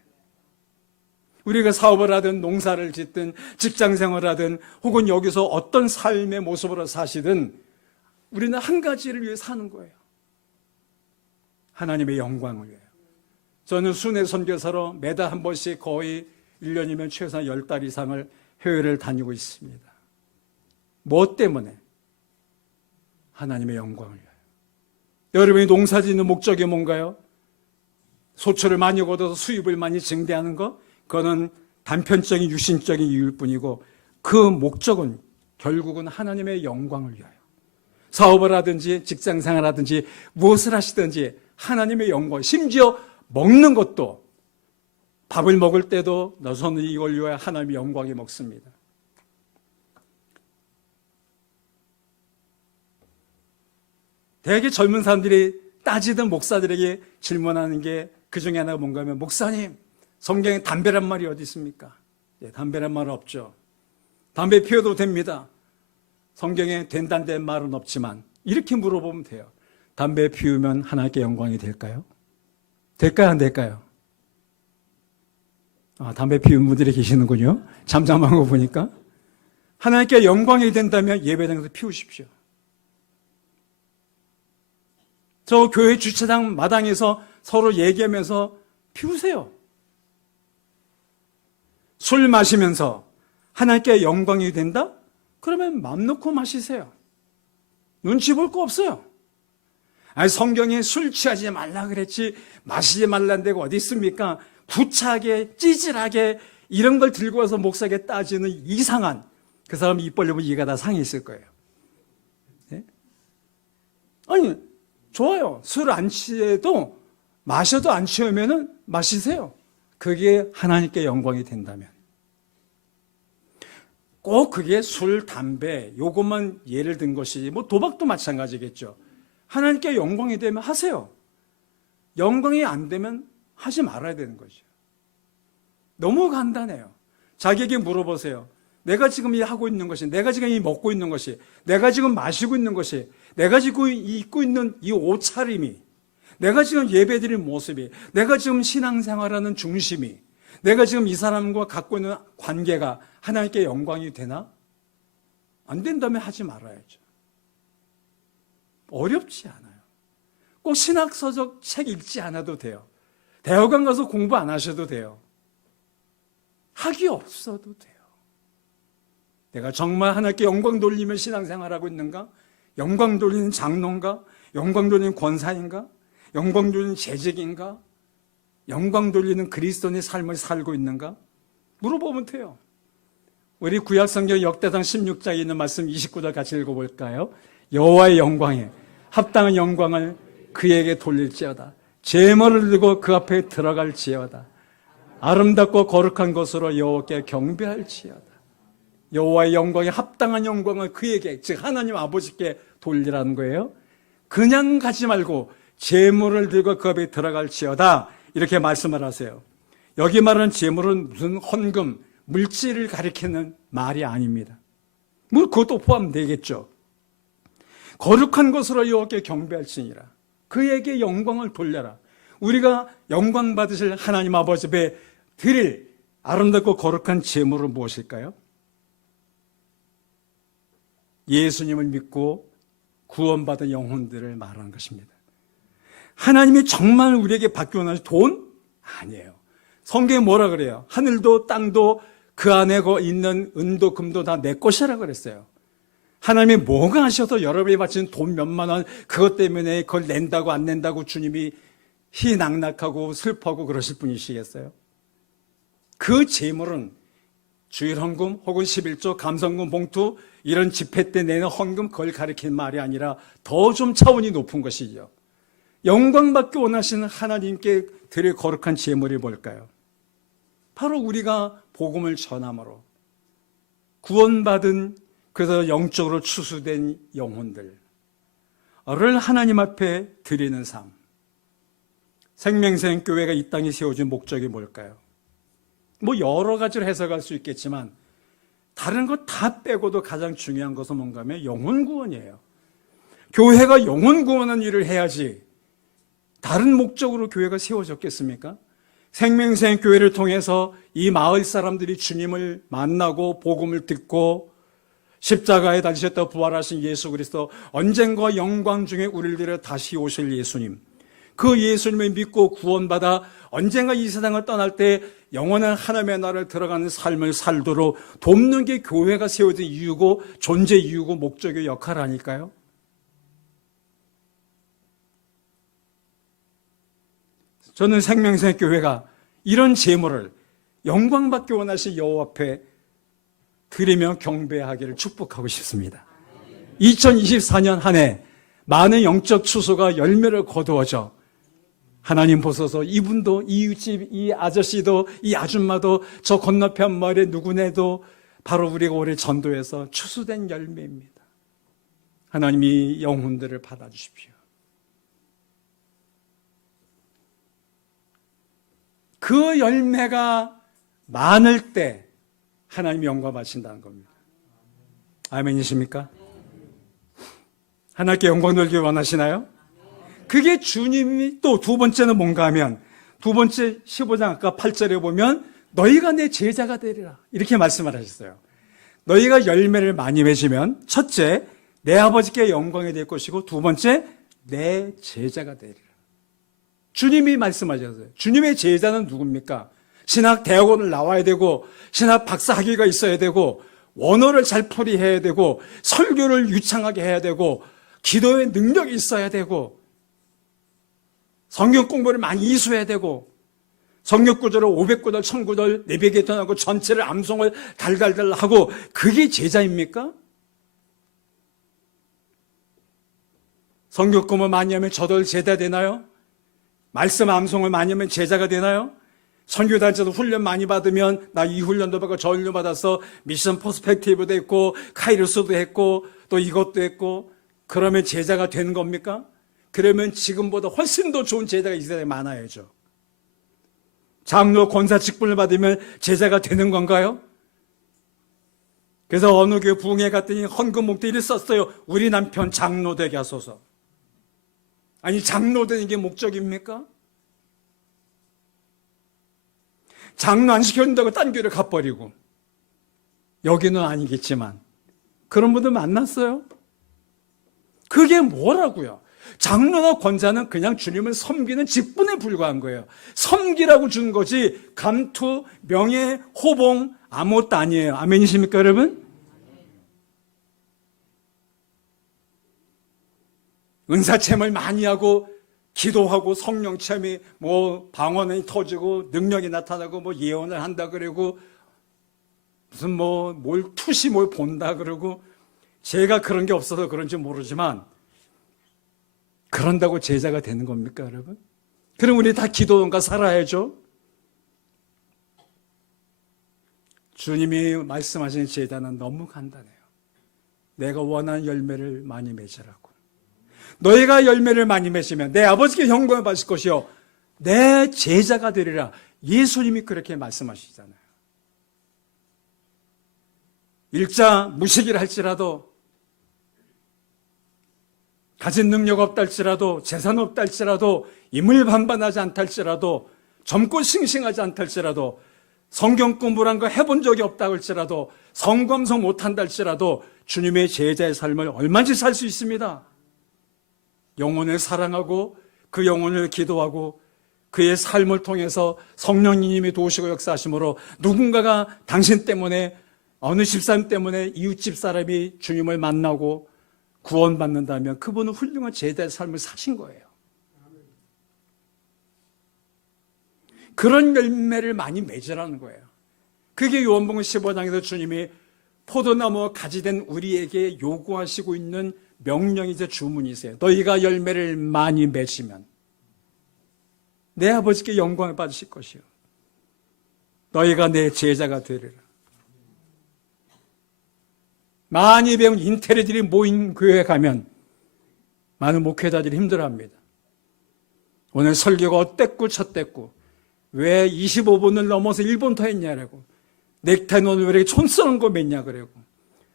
우리가 사업을 하든 농사를 짓든 직장생활을 하든 혹은 여기서 어떤 삶의 모습으로 사시든 우리는 한 가지를 위해 사는 거예요. 하나님의 영광을 위해요. 저는 순회 선교사로 매달 한 번씩 거의 1년이면 최소한 10달 이상을 해외를 다니고 있습니다. 뭐 때문에? 하나님의 영광을 위하여. 여러분이 농사 짓는 목적이 뭔가요? 소출을 많이 얻어서 수입을 많이 증대하는 것? 그거는 단편적인 육신적인 이유일 뿐이고 그 목적은 결국은 하나님의 영광을 위하여. 사업을 하든지 직장생활을 하든지 무엇을 하시든지 하나님의 영광, 심지어 먹는 것도 밥을 먹을 때도 저는 이걸 위하여 하나님의 영광에 먹습니다. 대개 젊은 사람들이 따지던 목사들에게 질문하는 게 그 중에 하나가 뭔가 하면 목사님, 성경에 담배란 말이 어디 있습니까? 예, 담배란 말은 없죠. 담배 피워도 됩니다. 성경에 된다는 말은 없지만 이렇게 물어보면 돼요. 담배 피우면 하나님께 영광이 될까요? 될까요? 안 될까요? 담배 피우는 분들이 계시는군요. 잠잠한 거 보니까. 하나님께 영광이 된다면 예배당에서 피우십시오. 저 교회 주차장 마당에서 서로 얘기하면서 피우세요. 술 마시면서 하나님께 영광이 된다? 그러면 맘 놓고 마시세요. 눈치 볼 거 없어요. 아니, 성경에 술 취하지 말라 그랬지 마시지 말라는 데가 어디 있습니까? 구차하게 찌질하게 이런 걸 들고 와서 목사에게 따지는 이상한, 그 사람 입 벌리면 이가 다 상해 있을 거예요. 네? 아니 좋아요. 술 안 취해도 마셔도 안 취하면은 마시세요. 그게 하나님께 영광이 된다면. 꼭 그게 술, 담배 요것만 예를 든 것이지 뭐 도박도 마찬가지겠죠. 하나님께 영광이 되면 하세요. 영광이 안 되면 하지 말아야 되는 거죠. 너무 간단해요. 자기에게 물어보세요. 내가 지금 이 하고 있는 것이, 내가 지금 이 먹고 있는 것이, 내가 지금 마시고 있는 것이, 내가 지금 입고 있는 이 옷차림이, 내가 지금 예배드리는 모습이, 내가 지금 신앙생활하는 중심이, 내가 지금 이 사람과 갖고 있는 관계가 하나님께 영광이 되나? 안 된다면 하지 말아야죠. 어렵지 않아요. 꼭 신학서적 책 읽지 않아도 돼요. 대학원 가서 공부 안 하셔도 돼요. 학위 없어도 돼요. 내가 정말 하나님께 영광 돌리며 신앙생활하고 있는가? 영광 돌리는 장로인가? 영광 돌리는 권사인가? 영광 돌리는 재직인가? 영광 돌리는 그리스도인의 삶을 살고 있는가? 물어보면 돼요. 우리 구약성경 역대상 16장에 있는 말씀 29절 같이 읽어볼까요? 여호와의 영광에 합당한 영광을 그에게 돌릴지어다. 제머를 들고 그 앞에 들어갈지어다. 아름답고 거룩한 것으로 여호와께 경배할지어다. 여호와의 영광에 합당한 영광을 그에게, 즉 하나님 아버지께 돌리라는 거예요. 그냥 가지 말고 제물을 들고 그 앞에 들어갈지어다 이렇게 말씀을 하세요. 여기 말하는 제물은 무슨 헌금, 물질을 가리키는 말이 아닙니다. 뭐 그것도 포함되겠죠. 거룩한 것으로 여호와께 경배할지니라. 그에게 영광을 돌려라. 우리가 영광 받으실 하나님 아버지 앞에 드릴 아름답고 거룩한 제물은 무엇일까요? 예수님을 믿고 구원받은 영혼들을 말하는 것입니다. 하나님이 정말 우리에게 받기 원하는 돈? 아니에요. 성경에 뭐라 그래요? 하늘도 땅도 그 안에 있는 은도 금도 다 내 것이라 그랬어요. 하나님이 뭐가 하셔서 여러분이 바친 돈 몇만 원 그것 때문에 그걸 낸다고 안 낸다고 주님이 희낙낙하고 슬퍼하고 그러실 분이시겠어요? 그 재물은 주일 헌금 혹은 11조 감성금 봉투 이런 집회 때 내는 헌금 그걸 가리키는 말이 아니라 더 좀 차원이 높은 것이죠. 영광받기 원하시는 하나님께 드릴 거룩한 재물이 뭘까요? 바로 우리가 복음을 전함으로 구원받은 그래서 영적으로 추수된 영혼들을 하나님 앞에 드리는 삶. 생명샘 교회가 이 땅에 세워진 목적이 뭘까요? 뭐 여러 가지로 해석할 수 있겠지만 다른 것 다 빼고도 가장 중요한 것은 뭔가 하면 영혼 구원이에요. 교회가 영혼 구원하는 일을 해야지 다른 목적으로 교회가 세워졌겠습니까? 생명샘 교회를 통해서 이 마을 사람들이 주님을 만나고 복음을 듣고 십자가에 달리셨다 부활하신 예수 그리스도, 언젠가 영광 중에 우리를 데려 다시 오실 예수님, 그 예수님을 믿고 구원받아 언젠가 이 세상을 떠날 때 영원한 하나님의 나라를 들어가는 삶을 살도록 돕는 게 교회가 세워진 이유고 존재 이유고 목적의 역할 아닐까요? 저는 생명샘 교회가 이런 제물을 영광받기 원하신 여호와 앞에 드리며 경배하기를 축복하고 싶습니다. 2024년 한 해 많은 영적 추수가 열매를 거두어져 하나님 보소서 이분도 이웃집 이 아저씨도 이 아줌마도 저 건너편 마을의 누구네도 바로 우리가 올해 전도해서 추수된 열매입니다. 하나님이 영혼들을 받아주십시오. 그 열매가 많을 때 하나님이 영광 받으신다는 겁니다. 아멘이십니까? 하나님께 영광 돌기 원하시나요? 그게 주님이 또 두 번째는 뭔가 하면 두 번째 15장 아까 8절에 보면 너희가 내 제자가 되리라 이렇게 말씀을 하셨어요. 너희가 열매를 많이 맺으면 첫째 내 아버지께 영광이 될 것이고 두 번째 내 제자가 되리라. 주님이 말씀하셨어요. 주님의 제자는 누굽니까? 신학 대학원을 나와야 되고 신학 박사 학위가 있어야 되고 원어를 잘 풀이해야 되고 설교를 유창하게 해야 되고 기도의 능력이 있어야 되고 성경 공부를 많이 이수해야 되고 성경 구절을 500구절, 1000구절, 400개 ton하고 전체를 암송을 달달달 하고 그게 제자입니까? 성경 공부 많이 하면 저도 제자 되나요? 말씀 암송을 많이 하면 제자가 되나요? 선교단체도 훈련 많이 받으면 나 이 훈련도 받고 저 훈련 받아서 미션 퍼스펙티브도 했고 카이로스도 했고 또 이것도 했고 그러면 제자가 되는 겁니까? 그러면 지금보다 훨씬 더 좋은 제자가 이 세상에 많아야죠. 장로 권사 직분을 받으면 제자가 되는 건가요? 그래서 어느 교회 부흥회 갔더니 헌금 목대기를 썼어요. 우리 남편 장로 되게 하소서. 아니 장로 되는 게 목적입니까? 장로 안 시켜준다고 딴 교회를 가버리고 여기는 아니겠지만 그런 분들 만났어요. 그게 뭐라고요? 장로나 권사는 그냥 주님을 섬기는 직분에 불과한 거예요. 섬기라고 준 거지 감투, 명예, 호봉 아무것도 아니에요. 아멘이십니까 여러분? 은사체험을 많이 하고 기도하고 성령 체험이 뭐 방언이 터지고 능력이 나타나고 뭐 예언을 한다 그러고 무슨 뭐 뭘 투시 뭘 본다 그러고 제가 그런 게 없어서 그런지 모르지만 그런다고 제자가 되는 겁니까 여러분? 그럼 우리 다 기도원가 살아야죠. 주님이 말씀하신 제자는 너무 간단해요. 내가 원하는 열매를 많이 맺으라고. 너희가 열매를 많이 맺으면 내 아버지께 영광을 받을 것이요 내 제자가 되리라. 예수님이 그렇게 말씀하시잖아요. 일자 무식이라 할지라도 가진 능력 없다 할지라도, 재산 없다 할지라도, 인물 반반하지 않다 할지라도, 젊고 싱싱하지 않다 할지라도, 성경 공부를 한 거 해본 적이 없다 할지라도, 성감성 못한다 할지라도 주님의 제자의 삶을 얼마든지 살 수 있습니다. 영혼을 사랑하고 그 영혼을 기도하고 그의 삶을 통해서 성령님이 도우시고 역사하심으로 누군가가 당신 때문에, 어느 집사님 때문에 이웃집 사람이 주님을 만나고 구원받는다면 그분은 훌륭한 제자의 삶을 사신 거예요. 그런 열매를 많이 맺으라는 거예요. 그게 요한복음 15장에서 주님이 포도나무와 가지된 우리에게 요구하시고 있는 명령이자 주문이세요. 너희가 열매를 많이 맺으면 내 아버지께 영광을 받으실 것이요, 너희가 내 제자가 되리라. 많이 배운 인텔리들이 모인 교회에 가면 많은 목회자들이 힘들어합니다. 오늘 설교가 어땠고 저땠고, 왜 25분을 넘어서 1분 더 했냐라고, 넥타이 오늘 왜 이렇게 촌스러운 거 맸냐 그러고,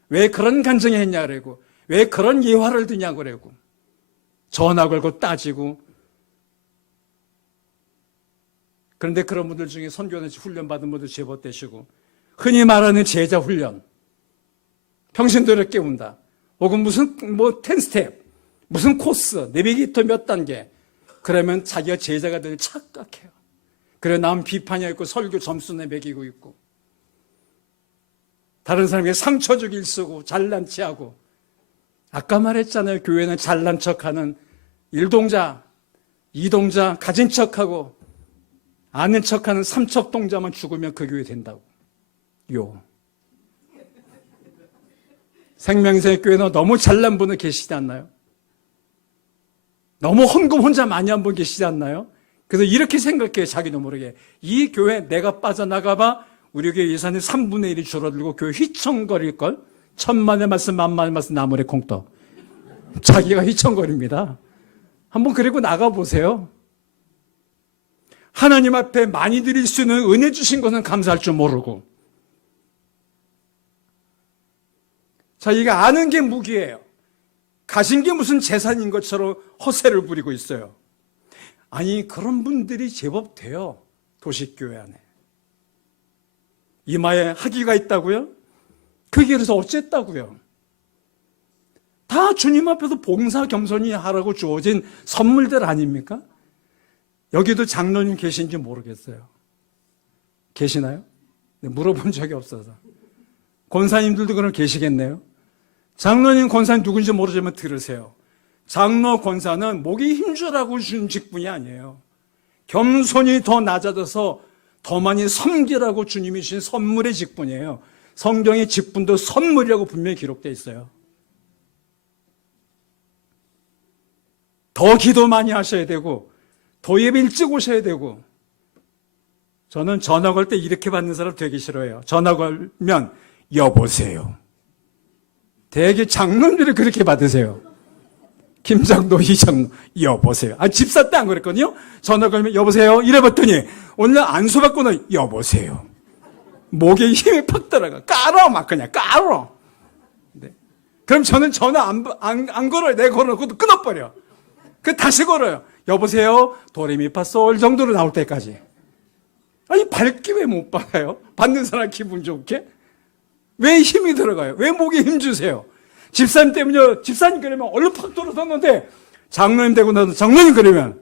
왜 그런 간증을 했냐 그러고, 왜 그런 예화를 드냐 그러고, 전화 걸고 따지고. 그런데 그런 분들 중에 선교원에서 훈련받은 분들 제법되시고, 흔히 말하는 제자 훈련, 평신도를 깨운다, 혹은 무슨 10스텝, 무슨 코스, 내비게이터 몇 단계, 그러면 자기가 제자가 될 착각해요. 그래 남 비판이 있고 설교 점수내 매기고 있고, 다른 사람에게 상처 주기 일쓰고 잘난 체하고. 아까 말했잖아요. 교회는 잘난 척하는 1동자, 2동자, 가진 척하고 아는 척하는 3척 동자만 죽으면 그 교회 된다고. 생명의 교회는 너무 잘난 분은 계시지 않나요? 너무 헌금 혼자 많이 한 분 계시지 않나요? 그래서 이렇게 생각해요. 자기도 모르게. 이 교회 내가 빠져나가봐 우리 교회 예산이 3분의 1이 줄어들고 교회 휘청거릴걸? 1000만의 말씀, 10,000만의 말씀, 나물에 콩떡. 자기가 휘청거립니다. 한번 그리고 나가보세요. 하나님 앞에 많이 드릴 수 있는 은혜 주신 것은 감사할 줄 모르고. 자, 이게 아는 게 무기예요. 가진 게 무슨 재산인 것처럼 허세를 부리고 있어요. 아니, 그런 분들이 제법 돼요. 도시교회 안에. 이마에 학위가 있다고요? 그게 그래서 어쨌다고요? 다 주님 앞에서 봉사 겸손히 하라고 주어진 선물들 아닙니까? 여기도 장로님 계신지 모르겠어요. 계시나요? 네, 물어본 적이 없어서. 권사님들도 그럼 계시겠네요. 장로님, 권사님 누군지 모르지만 들으세요. 장로, 권사는 목이 힘주라고 준 직분이 아니에요. 겸손히 더 낮아져서 더 많이 섬기라고 주님이 주신 선물의 직분이에요. 성경의 직분도 선물이라고 분명히 기록되어 있어요. 더 기도 많이 하셔야 되고, 더 예배 일찍 오셔야 되고. 저는 전화 걸 때 이렇게 받는 사람 되게 싫어해요. 전화 걸면 여보세요. 대개 장로님들이 그렇게 받으세요. 김장도, 이장로, 여보세요. 집사 때 안 그랬거든요. 전화 걸면 여보세요 이래 봤더니 오늘 안수받고는 여보세요. 목에 힘이 팍 들어가. 깔아 막 그냥 깔아. 네. 그럼 저는 전화 안 걸어요. 내가 걸어놓고 끊어버려. 그 다시 걸어요. 여보세요. 도레미파솔 정도로 나올 때까지. 아니, 밝게 왜 못 받아요? 받는 사람 기분 좋게? 왜 힘이 들어가요? 왜 목에 힘 주세요? 집사님 때문에요. 집사님 그러면 얼른 팍 돌아섰는데, 장로님 되고 나서 장로님 그러면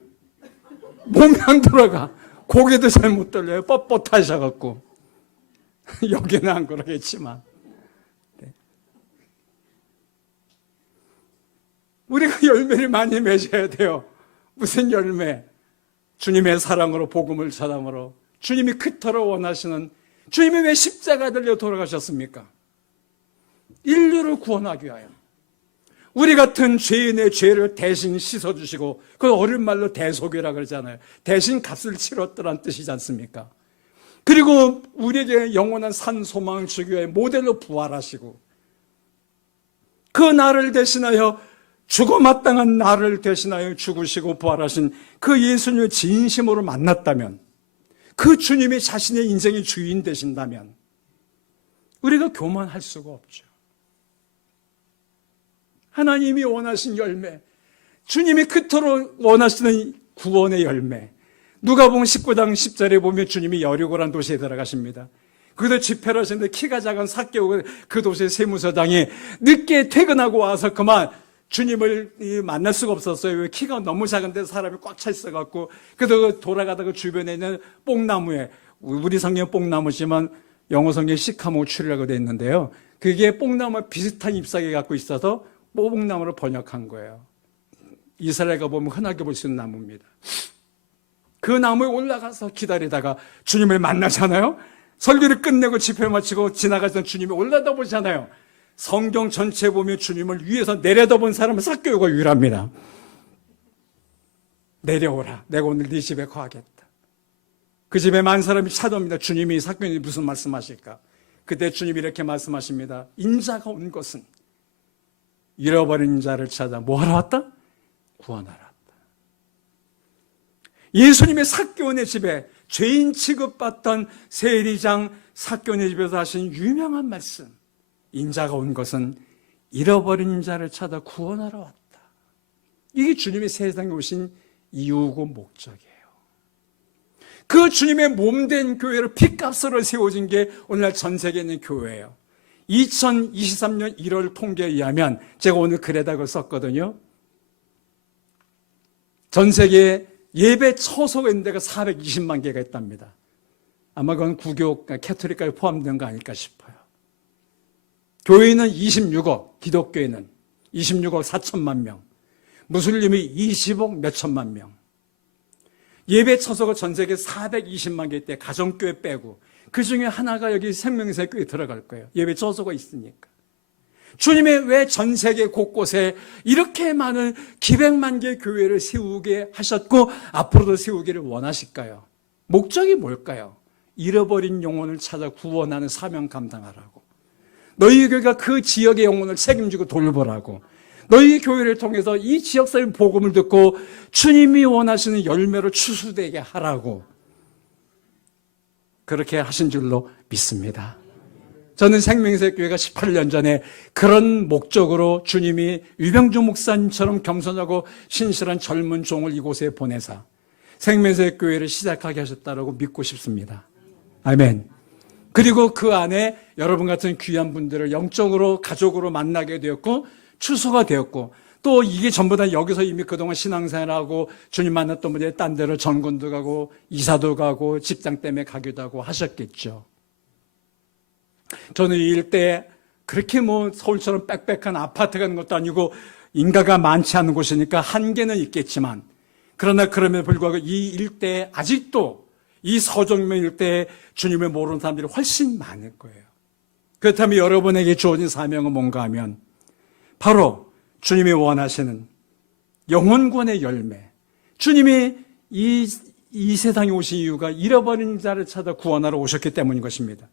몸이 안 돌아가. 고개도 잘 못 돌려요. 뻣뻣하셔갖고. 여기는 안 그러겠지만. 네. 우리가 열매를 많이 맺어야 돼요. 무슨 열매? 주님의 사랑으로, 복음을 전함으로, 주님이 그토록 원하시는, 주님이 왜 십자가 들려 돌아가셨습니까? 인류를 구원하기 위하여. 우리 같은 죄인의 죄를 대신 씻어주시고, 그 어린 말로 대속이라 그러잖아요. 대신 값을 치렀더란 뜻이지 않습니까? 그리고 우리에게 영원한 산 소망을 주기 위해 모델로 부활하시고, 그 나를 대신하여, 죽어 마땅한 나를 대신하여 죽으시고 부활하신 그 예수님을 진심으로 만났다면, 그 주님이 자신의 인생의 주인 되신다면 우리가 교만할 수가 없죠. 하나님이 원하신 열매, 주님이 그토록 원하시는 구원의 열매. 누가복음 19장 10절에 보면 주님이 여리고라는 도시에 들어가십니다. 그도 집회를 하시는데 키가 작은 삭개오가 그 도시의 세무서장이 늦게 퇴근하고 와서 그만 주님을 만날 수가 없었어요. 왜? 키가 너무 작은데 사람이 꽉 차 있어갖고. 그래서 돌아가다가 주변에 있는 뽕나무에, 우리 성경 뽕나무지만 영어 성경 시카모 추리라고 되어 있는데요. 그게 뽕나무 비슷한 잎사귀 갖고 있어서 뽕나무를 번역한 거예요. 이스라엘 가보면 흔하게 볼 수 있는 나무입니다. 그 나무에 올라가서 기다리다가 주님을 만나잖아요. 설교를 끝내고 집회 마치고 지나가던 주님이 올라다보잖아요. 성경 전체에 보면 주님을 위에서 내려다본 사람은 삭개오가 유일합니다. 내려오라. 내가 오늘 네 집에 거하겠다. 그 집에 많은 사람이 찾아옵니다. 주님이 삭개오님 무슨 말씀하실까? 그때 주님이 이렇게 말씀하십니다. 인자가 온 것은 잃어버린 자를 찾아 뭐 하러 왔다? 구원하러 왔다. 예수님의 삭개오네 집에 죄인 취급받던 세리장 삭개오네 집에서 하신 유명한 말씀. 인자가 온 것은 잃어버린 자를 찾아 구원하러 왔다. 이게 주님이 세상에 오신 이유고 목적이에요. 그 주님의 몸된 교회를 핏값으로 세워진 게 오늘날 전 세계에 있는 교회예요. 2023년 1월 통계에 의하면 제가 오늘 글에다 그걸 썼거든요. 전 세계에 예배 처소가 있는 데가 420만 개가 있답니다. 아마 그건 구교, 캐토릭까지 포함된 거 아닐까 싶어요. 교회는 26억, 기독교회는 26억 4천만 명, 무슬림이 20억 몇 천만 명. 예배 처소가 전 세계 420만 개 때 가정교회 빼고 그 중에 하나가 여기 생명사 교회에 들어갈 거예요. 예배 처소가 있으니까. 주님이 왜 전 세계 곳곳에 이렇게 많은 기백만 개의 교회를 세우게 하셨고 앞으로도 세우기를 원하실까요? 목적이 뭘까요? 잃어버린 영혼을 찾아 구원하는 사명 감당하라고. 너희 교회가 그 지역의 영혼을 책임지고 돌보라고. 너희 교회를 통해서 이 지역사회 복음을 듣고 주님이 원하시는 열매로 추수되게 하라고 그렇게 하신 줄로 믿습니다. 저는 생명의 교회가 18년 전에 그런 목적으로 주님이 유병주 목사님처럼 겸손하고 신실한 젊은 종을 이곳에 보내사 생명의 교회를 시작하게 하셨다고 믿고 싶습니다. 아멘. 그리고 그 안에 여러분 같은 귀한 분들을 영적으로 가족으로 만나게 되었고 추수가 되었고 또 이게 전부 다 여기서 이미 그동안 신앙생활하고 주님 만났던 분들이 딴 데로 전군도 가고 이사도 가고 직장 때문에 가기도 하고 하셨겠죠. 저는 이 일대에 그렇게 뭐 서울처럼 빽빽한 아파트 가는 것도 아니고 인가가 많지 않은 곳이니까 한계는 있겠지만 그러나 그럼에도 불구하고 이 일대에 아직도 이 서정면 일대에 주님을 모르는 사람들이 훨씬 많을 거예요. 그렇다면 여러분에게 주어진 사명은 뭔가 하면 바로 주님이 원하시는 영혼구원의 열매. 주님이 이 세상에 오신 이유가 잃어버린 자를 찾아 구원하러 오셨기 때문인 것입니다.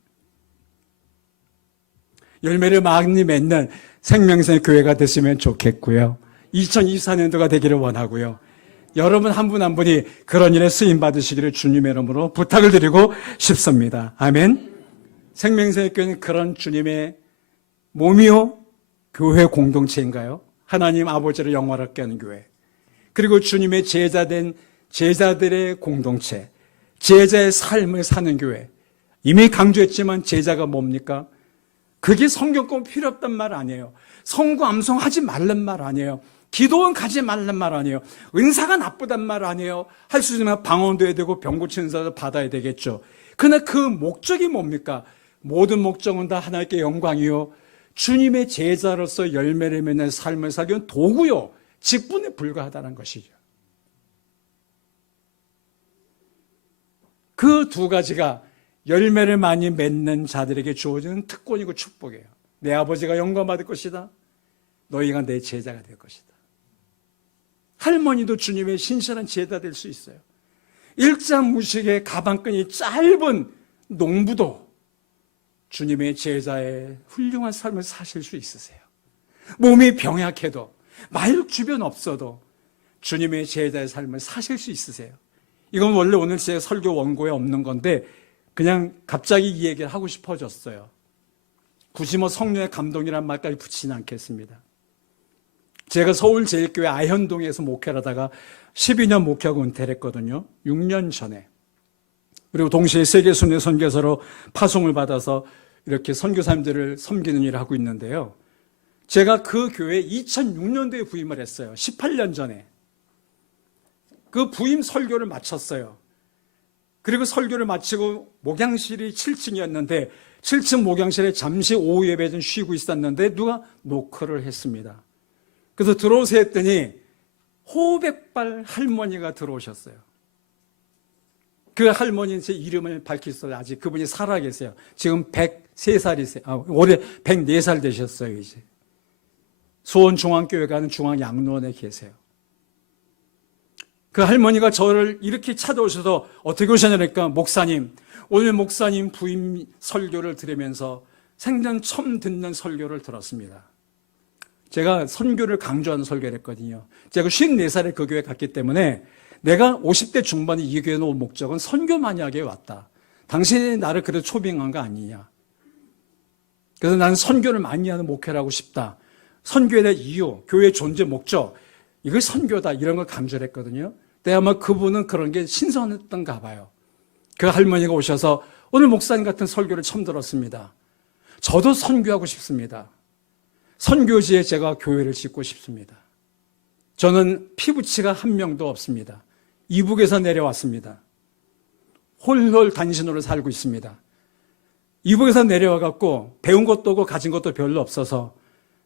열매를 많이 맺는 생명의 교회가 됐으면 좋겠고요. 2024년도가 되기를 원하고요. 여러분 한 분 한 분이 그런 일에 쓰임 받으시기를 주님의 이름으로 부탁을 드리고 싶습니다. 아멘. 생명의 교회는 그런 주님의 몸이요 교회 공동체인가요? 하나님 아버지를 영화롭게 하는 교회. 그리고 주님의 제자된 제자들의 공동체, 제자의 삶을 사는 교회. 이미 강조했지만 제자가 뭡니까? 그게 성경권 필요 없단 말 아니에요. 성구 암송하지 말란 말 아니에요. 기도원 가지 말란 말 아니에요. 은사가 나쁘단 말 아니에요. 할 수 있으면 방언도 해야 되고 병 고치는 은사도 받아야 되겠죠. 그러나 그 목적이 뭡니까? 모든 목적은 다 하나님께 영광이요 주님의 제자로서 열매를 맺는 삶을 살기 위한 도구요 직분에 불과하다는 것이죠. 그 두 가지가 열매를 많이 맺는 자들에게 주어지는 특권이고 축복이에요. 내 아버지가 영광받을 것이다. 너희가 내 제자가 될 것이다. 할머니도 주님의 신실한 제자 될 수 있어요. 일자무식의 가방끈이 짧은 농부도 주님의 제자의 훌륭한 삶을 사실 수 있으세요. 몸이 병약해도 마육 주변 없어도 주님의 제자의 삶을 사실 수 있으세요. 이건 원래 오늘 제 설교 원고에 없는 건데 그냥 갑자기 이 얘기를 하고 싶어졌어요. 굳이 뭐 성령의 감동이란 말까지 붙이진 않겠습니다. 제가 서울제일교회 아현동에서 목회를 하다가 12년 목회하고 은퇴를 했거든요. 6년 전에. 그리고 동시에 세계순회 선교사로 파송을 받아서 이렇게 선교사님들을 섬기는 일을 하고 있는데요. 제가 그 교회에 2006년도에 부임을 했어요. 18년 전에. 그 부임 설교를 마쳤어요. 그리고 설교를 마치고 목양실이 7층이었는데 7층 목양실에 잠시 오후 예배 좀 쉬고 있었는데 누가 노크를 했습니다. 그래서 들어오세요 했더니 호백발 할머니가 들어오셨어요. 그 할머니는 제 이름을 밝힐 수 없어요. 아직 그분이 살아계세요. 지금 103살이세요. 올해 104살 되셨어요, 이제. 수원중앙교회 가는 중앙양로원에 계세요. 그 할머니가 저를 이렇게 찾아오셔서 어떻게 오셨냐니까, 목사님, 오늘 목사님 부임 설교를 들으면서 생전 처음 듣는 설교를 들었습니다. 제가 선교를 강조하는 설교를 했거든요. 제가 54살에 그 교회 갔기 때문에 내가 50대 중반에 이 교회에 온 목적은 선교만이 하게 왔다. 당신이 나를 그래도 초빙한 거 아니냐. 그래서 나는 선교를 많이 하는 목회를 하고 싶다. 선교에 대한 이유, 교회의 존재 목적, 이걸 선교다, 이런 걸 강조를 했거든요. 근데 아마 그분은 그런 게 신선했던가 봐요. 그 할머니가 오셔서 오늘 목사님 같은 설교를 처음 들었습니다. 저도 선교하고 싶습니다. 선교지에 제가 교회를 짓고 싶습니다. 저는 피부치가 한 명도 없습니다. 이북에서 내려왔습니다. 홀홀 단신으로 살고 있습니다. 이북에서 내려와갖고 배운 것도 없고 가진 것도 별로 없어서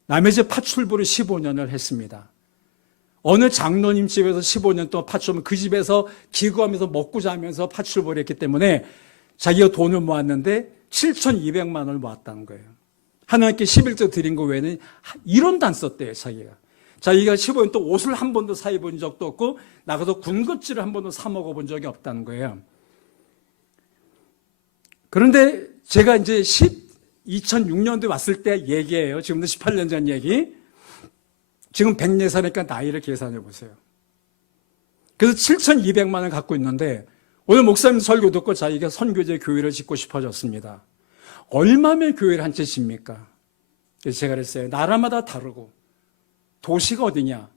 남의 집 파출부를 15년을 했습니다. 어느 장로님 집에서 15년 동안 파출하면 그 집에서 기구하면서 먹고 자면서 파출부를 했기 때문에 자기가 돈을 모았는데 7,200만 원을 모았다는 거예요. 하나님께 11조 드린 거 외에는 1원도 안 썼대요, 자기가. 자기가 15년 동안 옷을 한 번도 사 입은 적도 없고 나가서 군것질을 한 번도 사 먹어본 적이 없다는 거예요. 그런데 제가 이제 2006년도에 왔을 때 얘기예요. 지금도 18년 전 얘기. 지금 104살이니까 나이를 계산해 보세요. 그래서 7,200만 원 갖고 있는데 오늘 목사님 설교 듣고 자기가 선교제 교회를 짓고 싶어졌습니다. 얼마면 교회를 한 채 집니까? 그래서 제가 그랬어요. 나라마다 다르고 도시가 어디냐,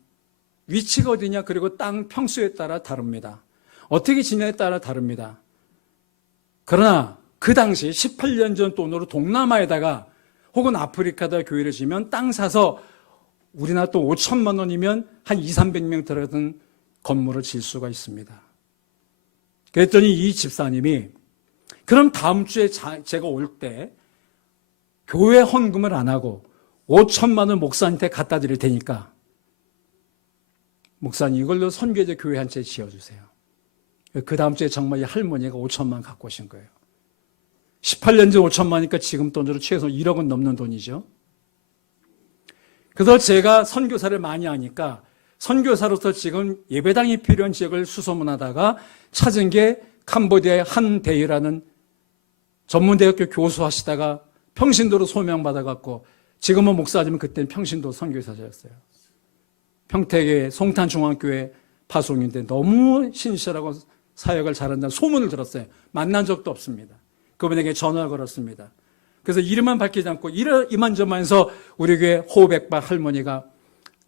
위치가 어디냐, 그리고 땅 평수에 따라 다릅니다. 어떻게 지냐에 따라 다릅니다. 그러나 그 당시 18년 전 돈으로 동남아에다가 혹은 아프리카에다 교회를 지면 땅 사서 우리나라 또 5천만 원이면 한 200~300명 들어가던 건물을 질 수가 있습니다. 그랬더니 이 집사님이 그럼 다음 주에 제가 올 때 교회 헌금을 안 하고 5천만 원 목사한테 갖다 드릴 테니까 목사님 이걸로 선교제 교회 한 채 지어주세요. 그 다음 주에 정말 이 할머니가 5천만 갖고 오신 거예요. 18년 전 5천만이니까 지금 돈으로 최소 1억은 넘는 돈이죠. 그래서 제가 선교사를 많이 하니까 선교사로서 지금 예배당이 필요한 지역을 수소문하다가 찾은 게 캄보디아의 한 대이라는 전문대학교 교수 하시다가 평신도로 소명받아갖고 지금은 목사님은 그때는 평신도 선교사였어요. 평택의 송탄중앙교회 파송인데 너무 신실하고 사역을 잘한다는 소문을 들었어요. 만난 적도 없습니다. 그분에게 전화를 걸었습니다. 그래서 이름만 밝히지 않고 이만저만해서 우리 교회 호백발 할머니가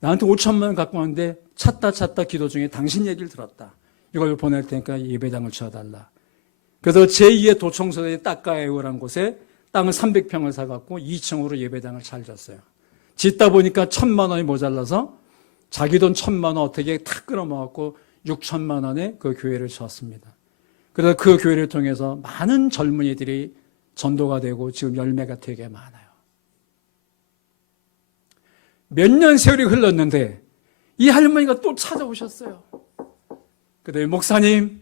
나한테 5천만 원 갖고 왔는데 찾다 기도 중에 당신 얘기를 들었다. 이걸 보낼 테니까 예배당을 지어달라. 그래서 제2의 도청소의 따까에우라는 곳에 땅을 300평을 사갖고 2층으로 예배당을 잘 졌어요. 짓다 보니까 1,000만 원이 모자라서 자기 돈 1,000만 원 어떻게 탁 끌어모았고 6천만 원에 그 교회를 지었습니다. 그래서 그 교회를 통해서 많은 젊은이들이 전도가 되고 지금 열매가 되게 많아요. 몇 년 세월이 흘렀는데 이 할머니가 또 찾아오셨어요. 그다음에 목사님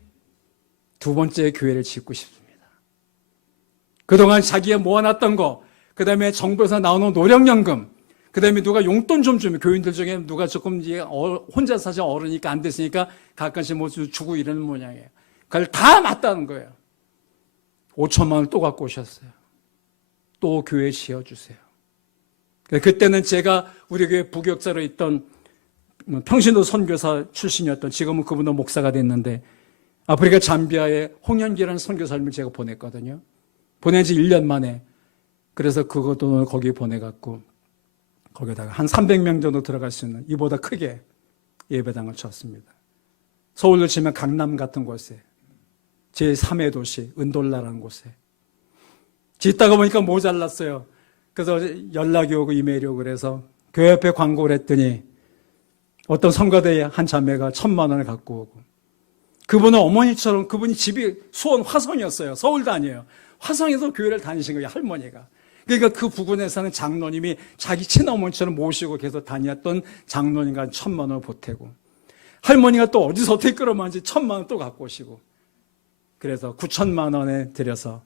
두 번째 교회를 짓고 싶습니다. 그동안 자기가 모아놨던 거, 그 다음에 정부에서 나오는 노령연금, 그 다음에 누가 용돈 좀 주면 교인들 중에 누가 조금 이제 혼자 사실 어르니까 안 됐으니까 가끔씩 뭐 주고 이러는 모양이에요. 그걸 다 맞다는 거예요. 5천만 원을 또 갖고 오셨어요. 또 교회 지어주세요. 그때는 제가 우리 교회 부교역자로 있던 평신도 선교사 출신이었던 지금은 그분도 목사가 됐는데 아프리카 잠비아에 홍현기라는 선교사님을 제가 보냈거든요. 보낸 지 1년 만에. 그래서 그것도 거기 보내갖고 거기다가 한 300명 정도 들어갈 수 있는 이보다 크게 예배당을 쳤습니다. 서울로 치면 강남 같은 곳에, 제3의 도시 은돌라라는 곳에 짓다가 보니까 모자랐어요. 그래서 연락이 오고 이메일이 오고 그래서 교회 앞에 광고를 했더니 어떤 성가대의 한 자매가 1,000만 원을 갖고 오고, 그분은 어머니처럼, 그분이 집이 수원 화성이었어요. 서울도 아니에요. 화성에서 교회를 다니신 거예요, 할머니가. 그러니까 그 부근에 사는 장로님이 자기 친어머니처럼 모시고 계속 다녔던 장로님과 1,000만 원을 보태고, 할머니가 또 어디서 어떻게 끌어모은지 1,000만 원 또 갖고 오시고, 그래서 9천만 원에 들여서,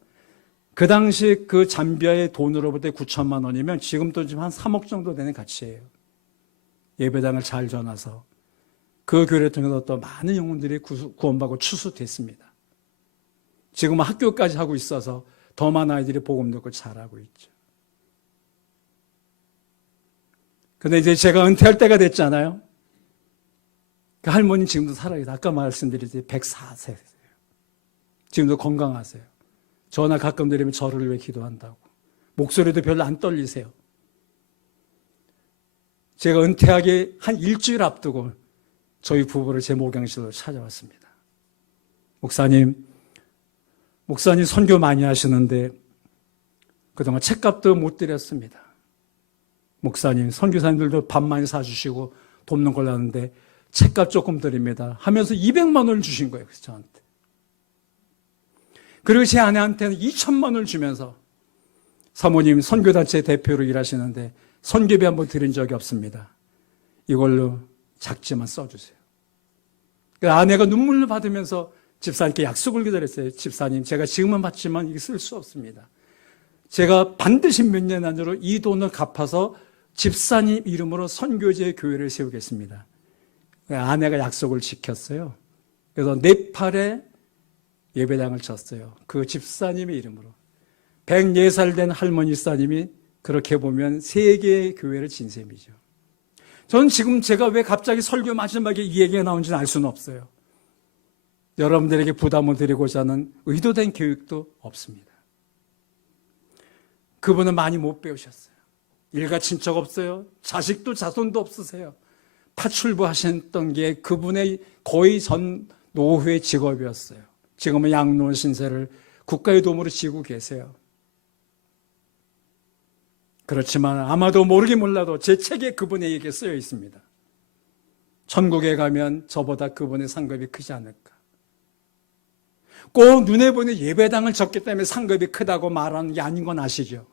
그 당시 그 잠비아의 돈으로 볼 때 9천만 원이면 지금도 지금 한 3억 정도 되는 가치예요. 예배당을 잘 전화서 그 교회를 통해서 또 많은 영혼들이 구원받고 추수됐습니다. 지금은 학교까지 하고 있어서 더 많은 아이들이 복음 듣고 잘하고 있죠. 근데 이제 제가 은퇴할 때가 됐잖아요. 그 할머니 지금도 살아계세요. 아까 말씀드렸듯이 104세세요. 지금도 건강하세요. 전화 가끔 드리면 저를 위해 기도한다고. 목소리도 별로 안 떨리세요. 제가 은퇴하기 한 일주일 앞두고 저희 부부를 제 목양실로 찾아왔습니다. 목사님 선교 많이 하시는데 그동안 책값도 못 드렸습니다. 목사님, 선교사님들도 밥 많이 사주시고 돕는 걸로 하는데 책값 조금 드립니다 하면서 200만 원을 주신 거예요. 그래서 저한테. 그리고 제 아내한테는 2천만 원을 주면서, 사모님 선교단체 대표로 일하시는데 선교비 한번 드린 적이 없습니다. 이걸로 작지만 써주세요. 아내가 눈물을 받으면서 집사님께 약속을 기다렸어요. 집사님, 제가 지금은 받지만 이게 쓸 수 없습니다. 제가 반드시 몇 년 안으로 이 돈을 갚아서 집사님 이름으로 선교지의 교회를 세우겠습니다. 아내가 약속을 지켰어요. 그래서 네팔에 예배당을 쳤어요. 그 집사님의 이름으로. 104살 된 할머니 사님이 그렇게 보면 세 개의 교회를 진 셈이죠. 저는 지금 제가 왜 갑자기 설교 마지막에 이 얘기가 나온지는 알 수는 없어요. 여러분들에게 부담을 드리고자 하는 의도된 교육도 없습니다. 그분은 많이 못 배우셨어요. 일가 친척 없어요. 자식도 자손도 없으세요. 파출부 하셨던 게 그분의 거의 전 노후의 직업이었어요. 지금은 양로원 신세를 국가의 도움으로 지고 계세요. 그렇지만 아마도 모르긴 몰라도 제 책에 그분의 얘기가 쓰여 있습니다. 천국에 가면 저보다 그분의 상급이 크지 않을까. 꼭 눈에 보이는 예배당을 졌기 때문에 상급이 크다고 말하는 게 아닌 건 아시죠?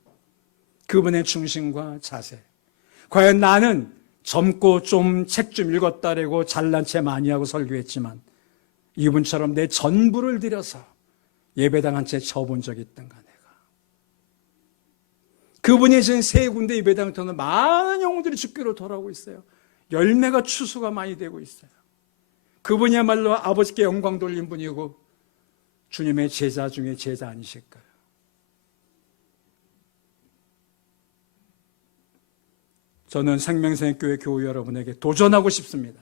그분의 중심과 자세. 과연 나는 젊고 좀 책 좀 읽었다라고 잘난 체 많이 하고 설교했지만 이분처럼 내 전부를 들여서 예배당 한 채 쳐본 적이 있던가 내가. 그분이 지금 세 군데 예배당을 통해 많은 영혼들이 주께로 돌아오고 있어요. 열매가 추수가 많이 되고 있어요. 그분이야말로 아버지께 영광 돌린 분이고 주님의 제자 중에 제자 아니실까요? 저는 생명생교회 교우 여러분에게 도전하고 싶습니다.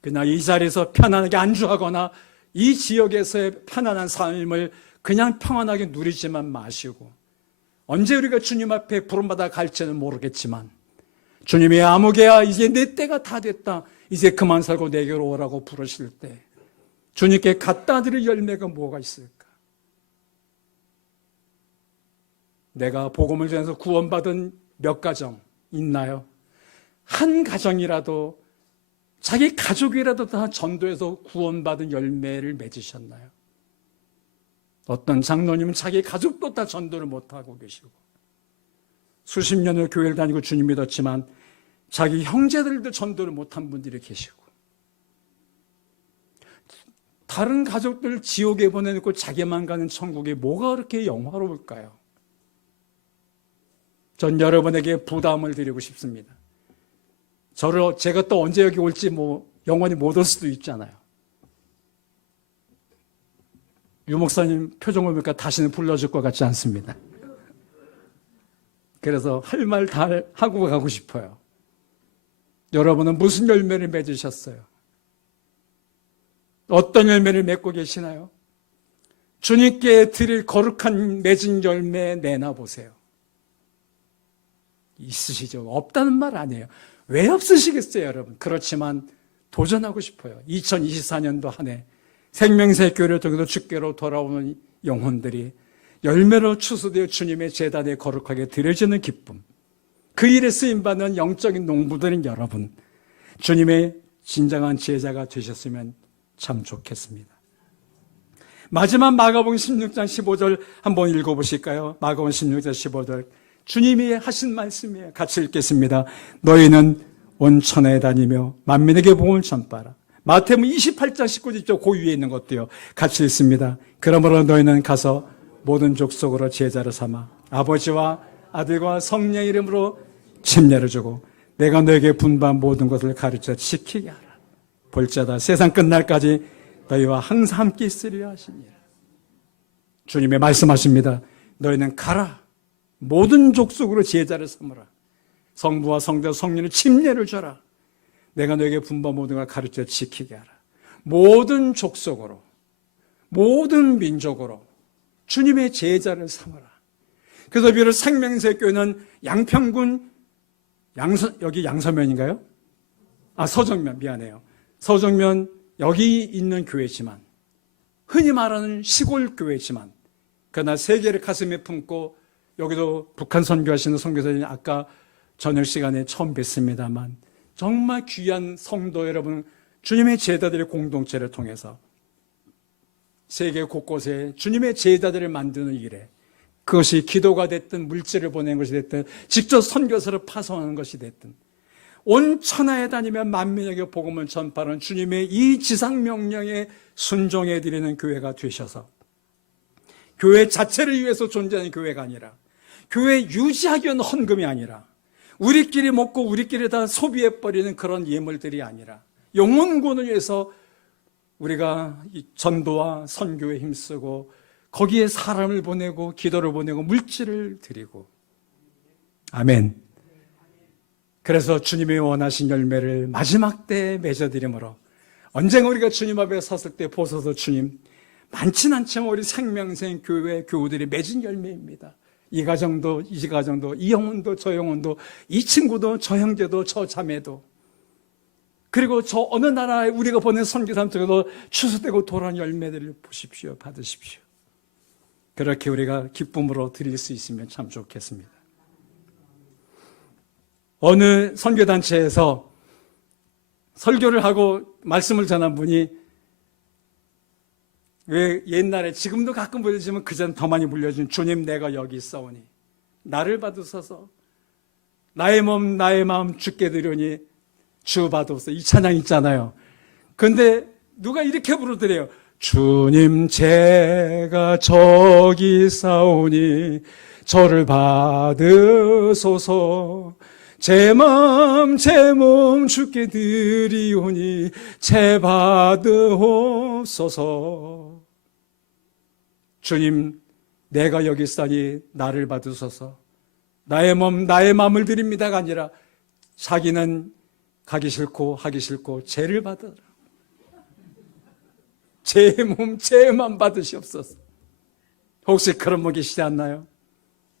그냥 이 자리에서 편안하게 안주하거나 이 지역에서의 편안한 삶을 그냥 평안하게 누리지만 마시고, 언제 우리가 주님 앞에 부름받아 갈지는 모르겠지만 주님이 아무개야 이제 내 때가 다 됐다, 이제 그만 살고 내게로 오라고 부르실 때 주님께 갖다 드릴 열매가 뭐가 있을까? 내가 복음을 전해서 구원받은 몇 가정 있나요? 한 가정이라도, 자기 가족이라도 다 전도해서 구원받은 열매를 맺으셨나요? 어떤 장로님은 자기 가족도 다 전도를 못하고 계시고, 수십 년을 교회를 다니고 주님 믿었지만 자기 형제들도 전도를 못한 분들이 계시고, 다른 가족들 지옥에 보내놓고 자기만 가는 천국이 뭐가 그렇게 영화로울까요? 전 여러분에게 부담을 드리고 싶습니다. 제가 또 언제 여기 올지 영원히 못 올 수도 있잖아요. 유 목사님 표정을 보니까 다시는 불러줄 것 같지 않습니다. 그래서 할 말 다 하고 가고 싶어요. 여러분은 무슨 열매를 맺으셨어요? 어떤 열매를 맺고 계시나요? 주님께 드릴 거룩한 맺은 열매 내놔보세요. 있으시죠? 없다는 말 아니에요. 왜 없으시겠어요, 여러분? 그렇지만 도전하고 싶어요. 2024년도 한 해 생명새 교회를 통해서 주께로 돌아오는 영혼들이 열매로 추수되어 주님의 제단에 거룩하게 드려지는 기쁨, 그 일에 쓰임받는 영적인 농부들인 여러분, 주님의 진정한 제자가 되셨으면 참 좋겠습니다. 마지막 마가복음 16장 15절 한번 읽어보실까요? 마가복음 16장 15절 주님이 하신 말씀이에요. 같이 읽겠습니다. 너희는 온 천하에 다니며 만민에게 복음을 전파하라. 마태복음 28장 19절 그 위에 있는 것도요. 같이 읽습니다. 그러므로 너희는 가서 모든 족속으로 제자를 삼아 아버지와 아들과 성령의 이름으로 침례를 주고 내가 너에게 분부한 모든 것을 가르쳐 지키게 하라. 볼자다 세상 끝날까지 너희와 항상 함께 있으리라 하시니라. 주님의 말씀하십니다. 너희는 가라. 모든 족속으로 제자를 삼으라. 성부와 성자 성령의 침례를 줘라. 내가 너에게 분부한 모든 걸 가르쳐 지키게 하라. 모든 족속으로, 모든 민족으로 주님의 제자를 삼으라. 그래서 비록 생명새 교회는 양평군 여기 양서면인가요? 서정면, 미안해요. 서정면 여기 있는 교회지만, 흔히 말하는 시골 교회지만, 그러나 세계를 가슴에 품고 여기도 북한 선교하시는 선교사님 아까 저녁 시간에 처음 뵀습니다만 정말 귀한 성도 여러분, 주님의 제자들의 공동체를 통해서 세계 곳곳에 주님의 제자들을 만드는 일에, 그것이 기도가 됐든 물질을 보내는 것이 됐든 직접 선교사를 파송하는 것이 됐든 온 천하에 다니며 만민에게 복음을 전파하는 주님의 이 지상명령에 순종해 드리는 교회가 되셔서, 교회 자체를 위해서 존재하는 교회가 아니라, 교회 유지하기 위한 헌금이 아니라, 우리끼리 먹고 우리끼리 다 소비해버리는 그런 예물들이 아니라 영혼구원을 위해서 우리가 전도와 선교에 힘쓰고 거기에 사람을 보내고 기도를 보내고 물질을 드리고, 아멘. 그래서 주님이 원하신 열매를 마지막 때에 맺어드림으로 언젠가 우리가 주님 앞에 섰을 때 보소서 주님, 많진 않지만 우리 생명생 교회 교우들이 맺은 열매입니다. 이 가정도 이 가정도 이 영혼도 저 영혼도 이 친구도 저 형제도 저 자매도, 그리고 저 어느 나라에 우리가 보낸 선교사람 중에도 추수되고 돌아온 열매들을 보십시오. 받으십시오. 그렇게 우리가 기쁨으로 드릴 수 있으면 참 좋겠습니다. 어느 선교단체에서 설교를 하고 말씀을 전한 분이, 왜 옛날에 지금도 가끔 불려지면 그전 더 많이 불려준 주님 내가 여기 있사오니 나를 받으소서, 나의 몸 나의 마음 주께 드리오니 주 받으소서, 이 찬양 있잖아요. 그런데 누가 이렇게 부르더래요. 주님 제가 저기 있사오니 저를 받으소서, 제 마음 제 몸 주께 드리오니 제 받으옵소서. 주님 내가 여기 있사니 나를 받으소서, 나의 몸 나의 마음을 드립니다가 아니라 자기는 가기 싫고 하기 싫고 죄를 받으라. 제 몸 제 마음 받으시옵소서. 혹시 그런 분 계시지 않나요?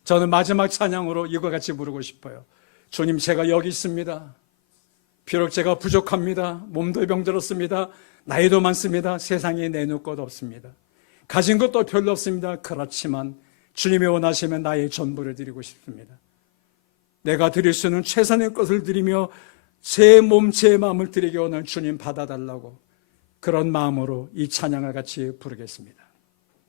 저는 마지막 찬양으로 이거 같이 부르고 싶어요. 주님 제가 여기 있습니다. 비록 제가 부족합니다. 몸도 병들었습니다. 나이도 많습니다. 세상에 내놓을 것 없습니다. 가진 것도 별로 없습니다. 그렇지만 주님이 원하시면 나의 전부를 드리고 싶습니다. 내가 드릴 수 있는 최선의 것을 드리며 제 몸 제 마음을 드리게 원하는 주님 받아달라고, 그런 마음으로 이 찬양을 같이 부르겠습니다.